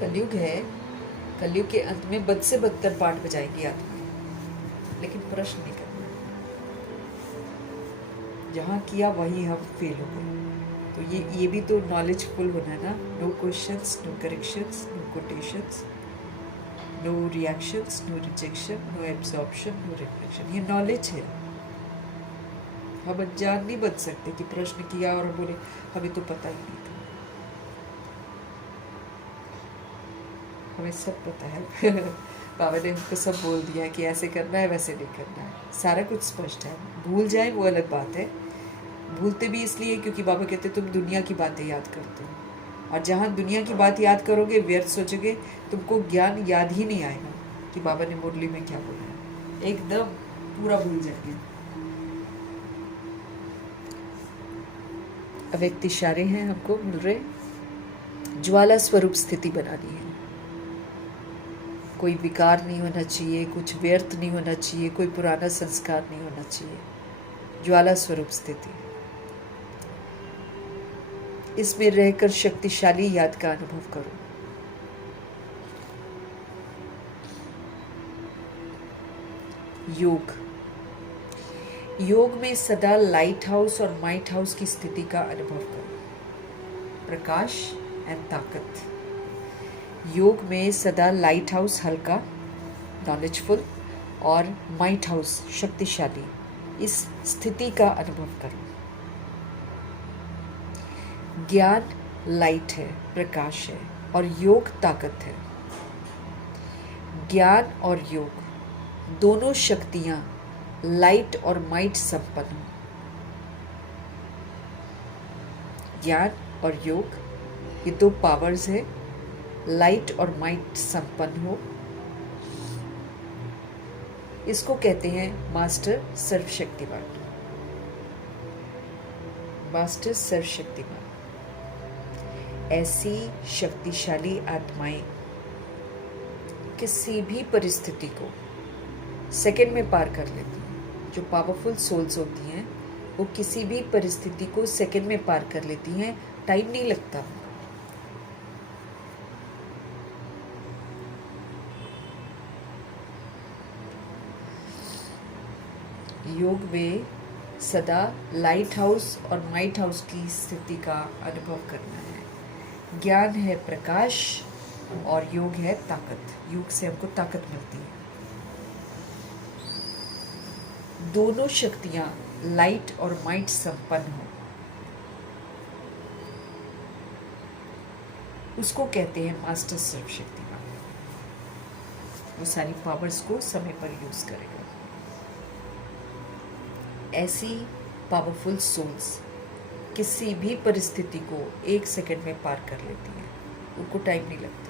कलयुग है, कलयुग के अंत में बद से बदतर पाठ बजाएगी आत्माएं, लेकिन प्रश्न नहीं करना। जहाँ किया वही हम फेल हो गए। तो ये भी तो नॉलेजफुल होना है ना। No questions, no corrections, no quotations, no reactions, no rejection, no absorption, no reflection. ये नॉलेज है। हम अनजान नहीं बन सकते कि प्रश्न किया और बोले हमें तो पता ही नहीं था। हमें सब पता है। बाबा ने हमको सब बोल दिया है कि ऐसे करना है, वैसे नहीं करना है। सारा कुछ स्पष्ट है। भूल जाए वो अलग बात है। भूलते भी इसलिए क्योंकि बाबा कहते तुम दुनिया की बातें याद करते हो, और जहाँ दुनिया की बात याद करोगे, व्यर्थ सोचोगे, तुमको ज्ञान याद ही नहीं आएगा कि बाबा ने मुरली में क्या बोला है। एकदम पूरा भूल जाएंगे। अव्यक्त इशारे हैं हमको मिल रहे। ज्वाला स्वरूप स्थिति बनानी है। कोई विकार नहीं होना चाहिए, कुछ व्यर्थ नहीं होना चाहिए, कोई पुराना संस्कार नहीं होना चाहिए। ज्वाला स्वरूप स्थिति, इसमें रहकर शक्तिशाली याद का अनुभव करो। योग, योग में सदा लाइट हाउस और माइट हाउस की स्थिति का अनुभव करो। प्रकाश एंड ताकत। योग में सदा लाइट हाउस हल्का, नॉलेजफुल, और माइट हाउस शक्तिशाली, इस स्थिति का अनुभव करो। ज्ञान लाइट है, प्रकाश है, और योग ताकत है। ज्ञान और योग दोनों शक्तियां लाइट और माइट संपन्न हो। ज्ञान और योग ये दो पावर्स है, लाइट और माइट संपन्न हो। इसको कहते हैं मास्टर सर्वशक्तिमान। मास्टर सर्वशक्तिमान। ऐसी शक्तिशाली आत्माएं किसी भी परिस्थिति को सेकंड में पार कर लेती हैं। जो पावरफुल सोल्स होती हैं वो किसी भी परिस्थिति को सेकंड में पार कर लेती हैं, टाइम नहीं लगता। योग में सदा लाइट हाउस और माइट हाउस की स्थिति का अनुभव करना है। ज्ञान है प्रकाश और योग है ताकत। योग से हमको ताकत मिलती है। दोनों शक्तियां लाइट और माइट संपन्न हो, उसको कहते हैं मास्टर सर्वशक्तिमान। वो सारी पावर्स को समय पर यूज करेगा। ऐसी पावरफुल सोल्स किसी भी परिस्थिति को एक सेकंड में पार कर लेती हैं, उनको टाइम नहीं लगता।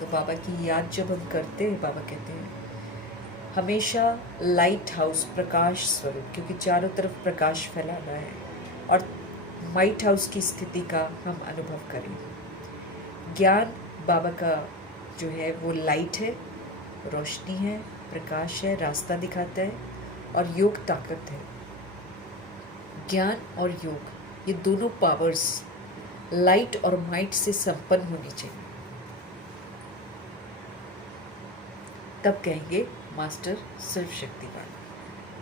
तो बाबा की याद जब हम करते हैं, बाबा कहते हैं हमेशा लाइट हाउस प्रकाश स्वरूप, क्योंकि चारों तरफ प्रकाश फैलाना है, और माइट हाउस की स्थिति का हम अनुभव करें। ज्ञान बाबा का जो है वो लाइट है, रोशनी है, प्रकाश है, रास्ता दिखाता है, और योग ताकत है। ज्ञान और योग ये दोनों पावर्स लाइट और माइट से संपन्न होनी चाहिए, तब कहेंगे मास्टर सर्वशक्तिमान।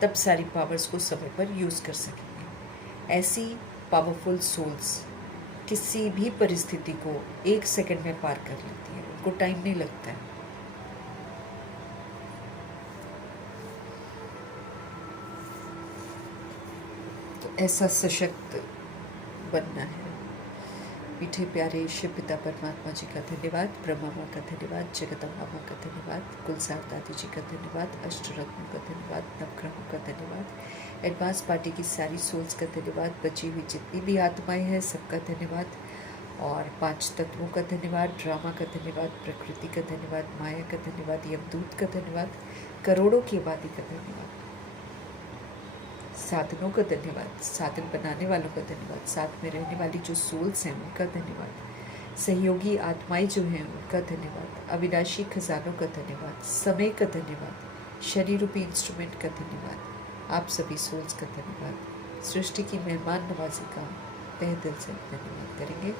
तब सारी पावर्स को समय पर यूज कर सकेंगे। ऐसी पावरफुल सोल्स किसी भी परिस्थिति को एक सेकंड में पार कर लेती है, उनको टाइम नहीं लगता है। ऐसा सशक्त बनना है। मीठे प्यारे शिव पिता परमात्मा जी का धन्यवाद, ब्रह्मा माँ का धन्यवाद, जगदम्बा माँ का धन्यवाद, कुलसार दादी जी का धन्यवाद, अष्टरत्नों का धन्यवाद, नवग्रहों का धन्यवाद, एडवांस पार्टी की सारी सोल्स का धन्यवाद, बची हुई जितनी भी आत्माएं हैं सबका धन्यवाद, और 5 तत्वों का धन्यवाद, ड्रामा का धन्यवाद, प्रकृति का धन्यवाद, माया का धन्यवाद, यमदूत का धन्यवाद, करोड़ों की आबादी का धन्यवाद, साधनों का धन्यवाद, साधन बनाने वालों का धन्यवाद, साथ में रहने वाली जो सोल्स हैं उनका धन्यवाद, सहयोगी आत्माएं जो हैं उनका धन्यवाद, अविनाशी खजानों का धन्यवाद, समय का धन्यवाद, शरीर रूपी इंस्ट्रूमेंट का धन्यवाद, आप सभी सोल्स का धन्यवाद, सृष्टि की मेहमान नवाजी का तहे दिल से धन्यवाद करेंगे।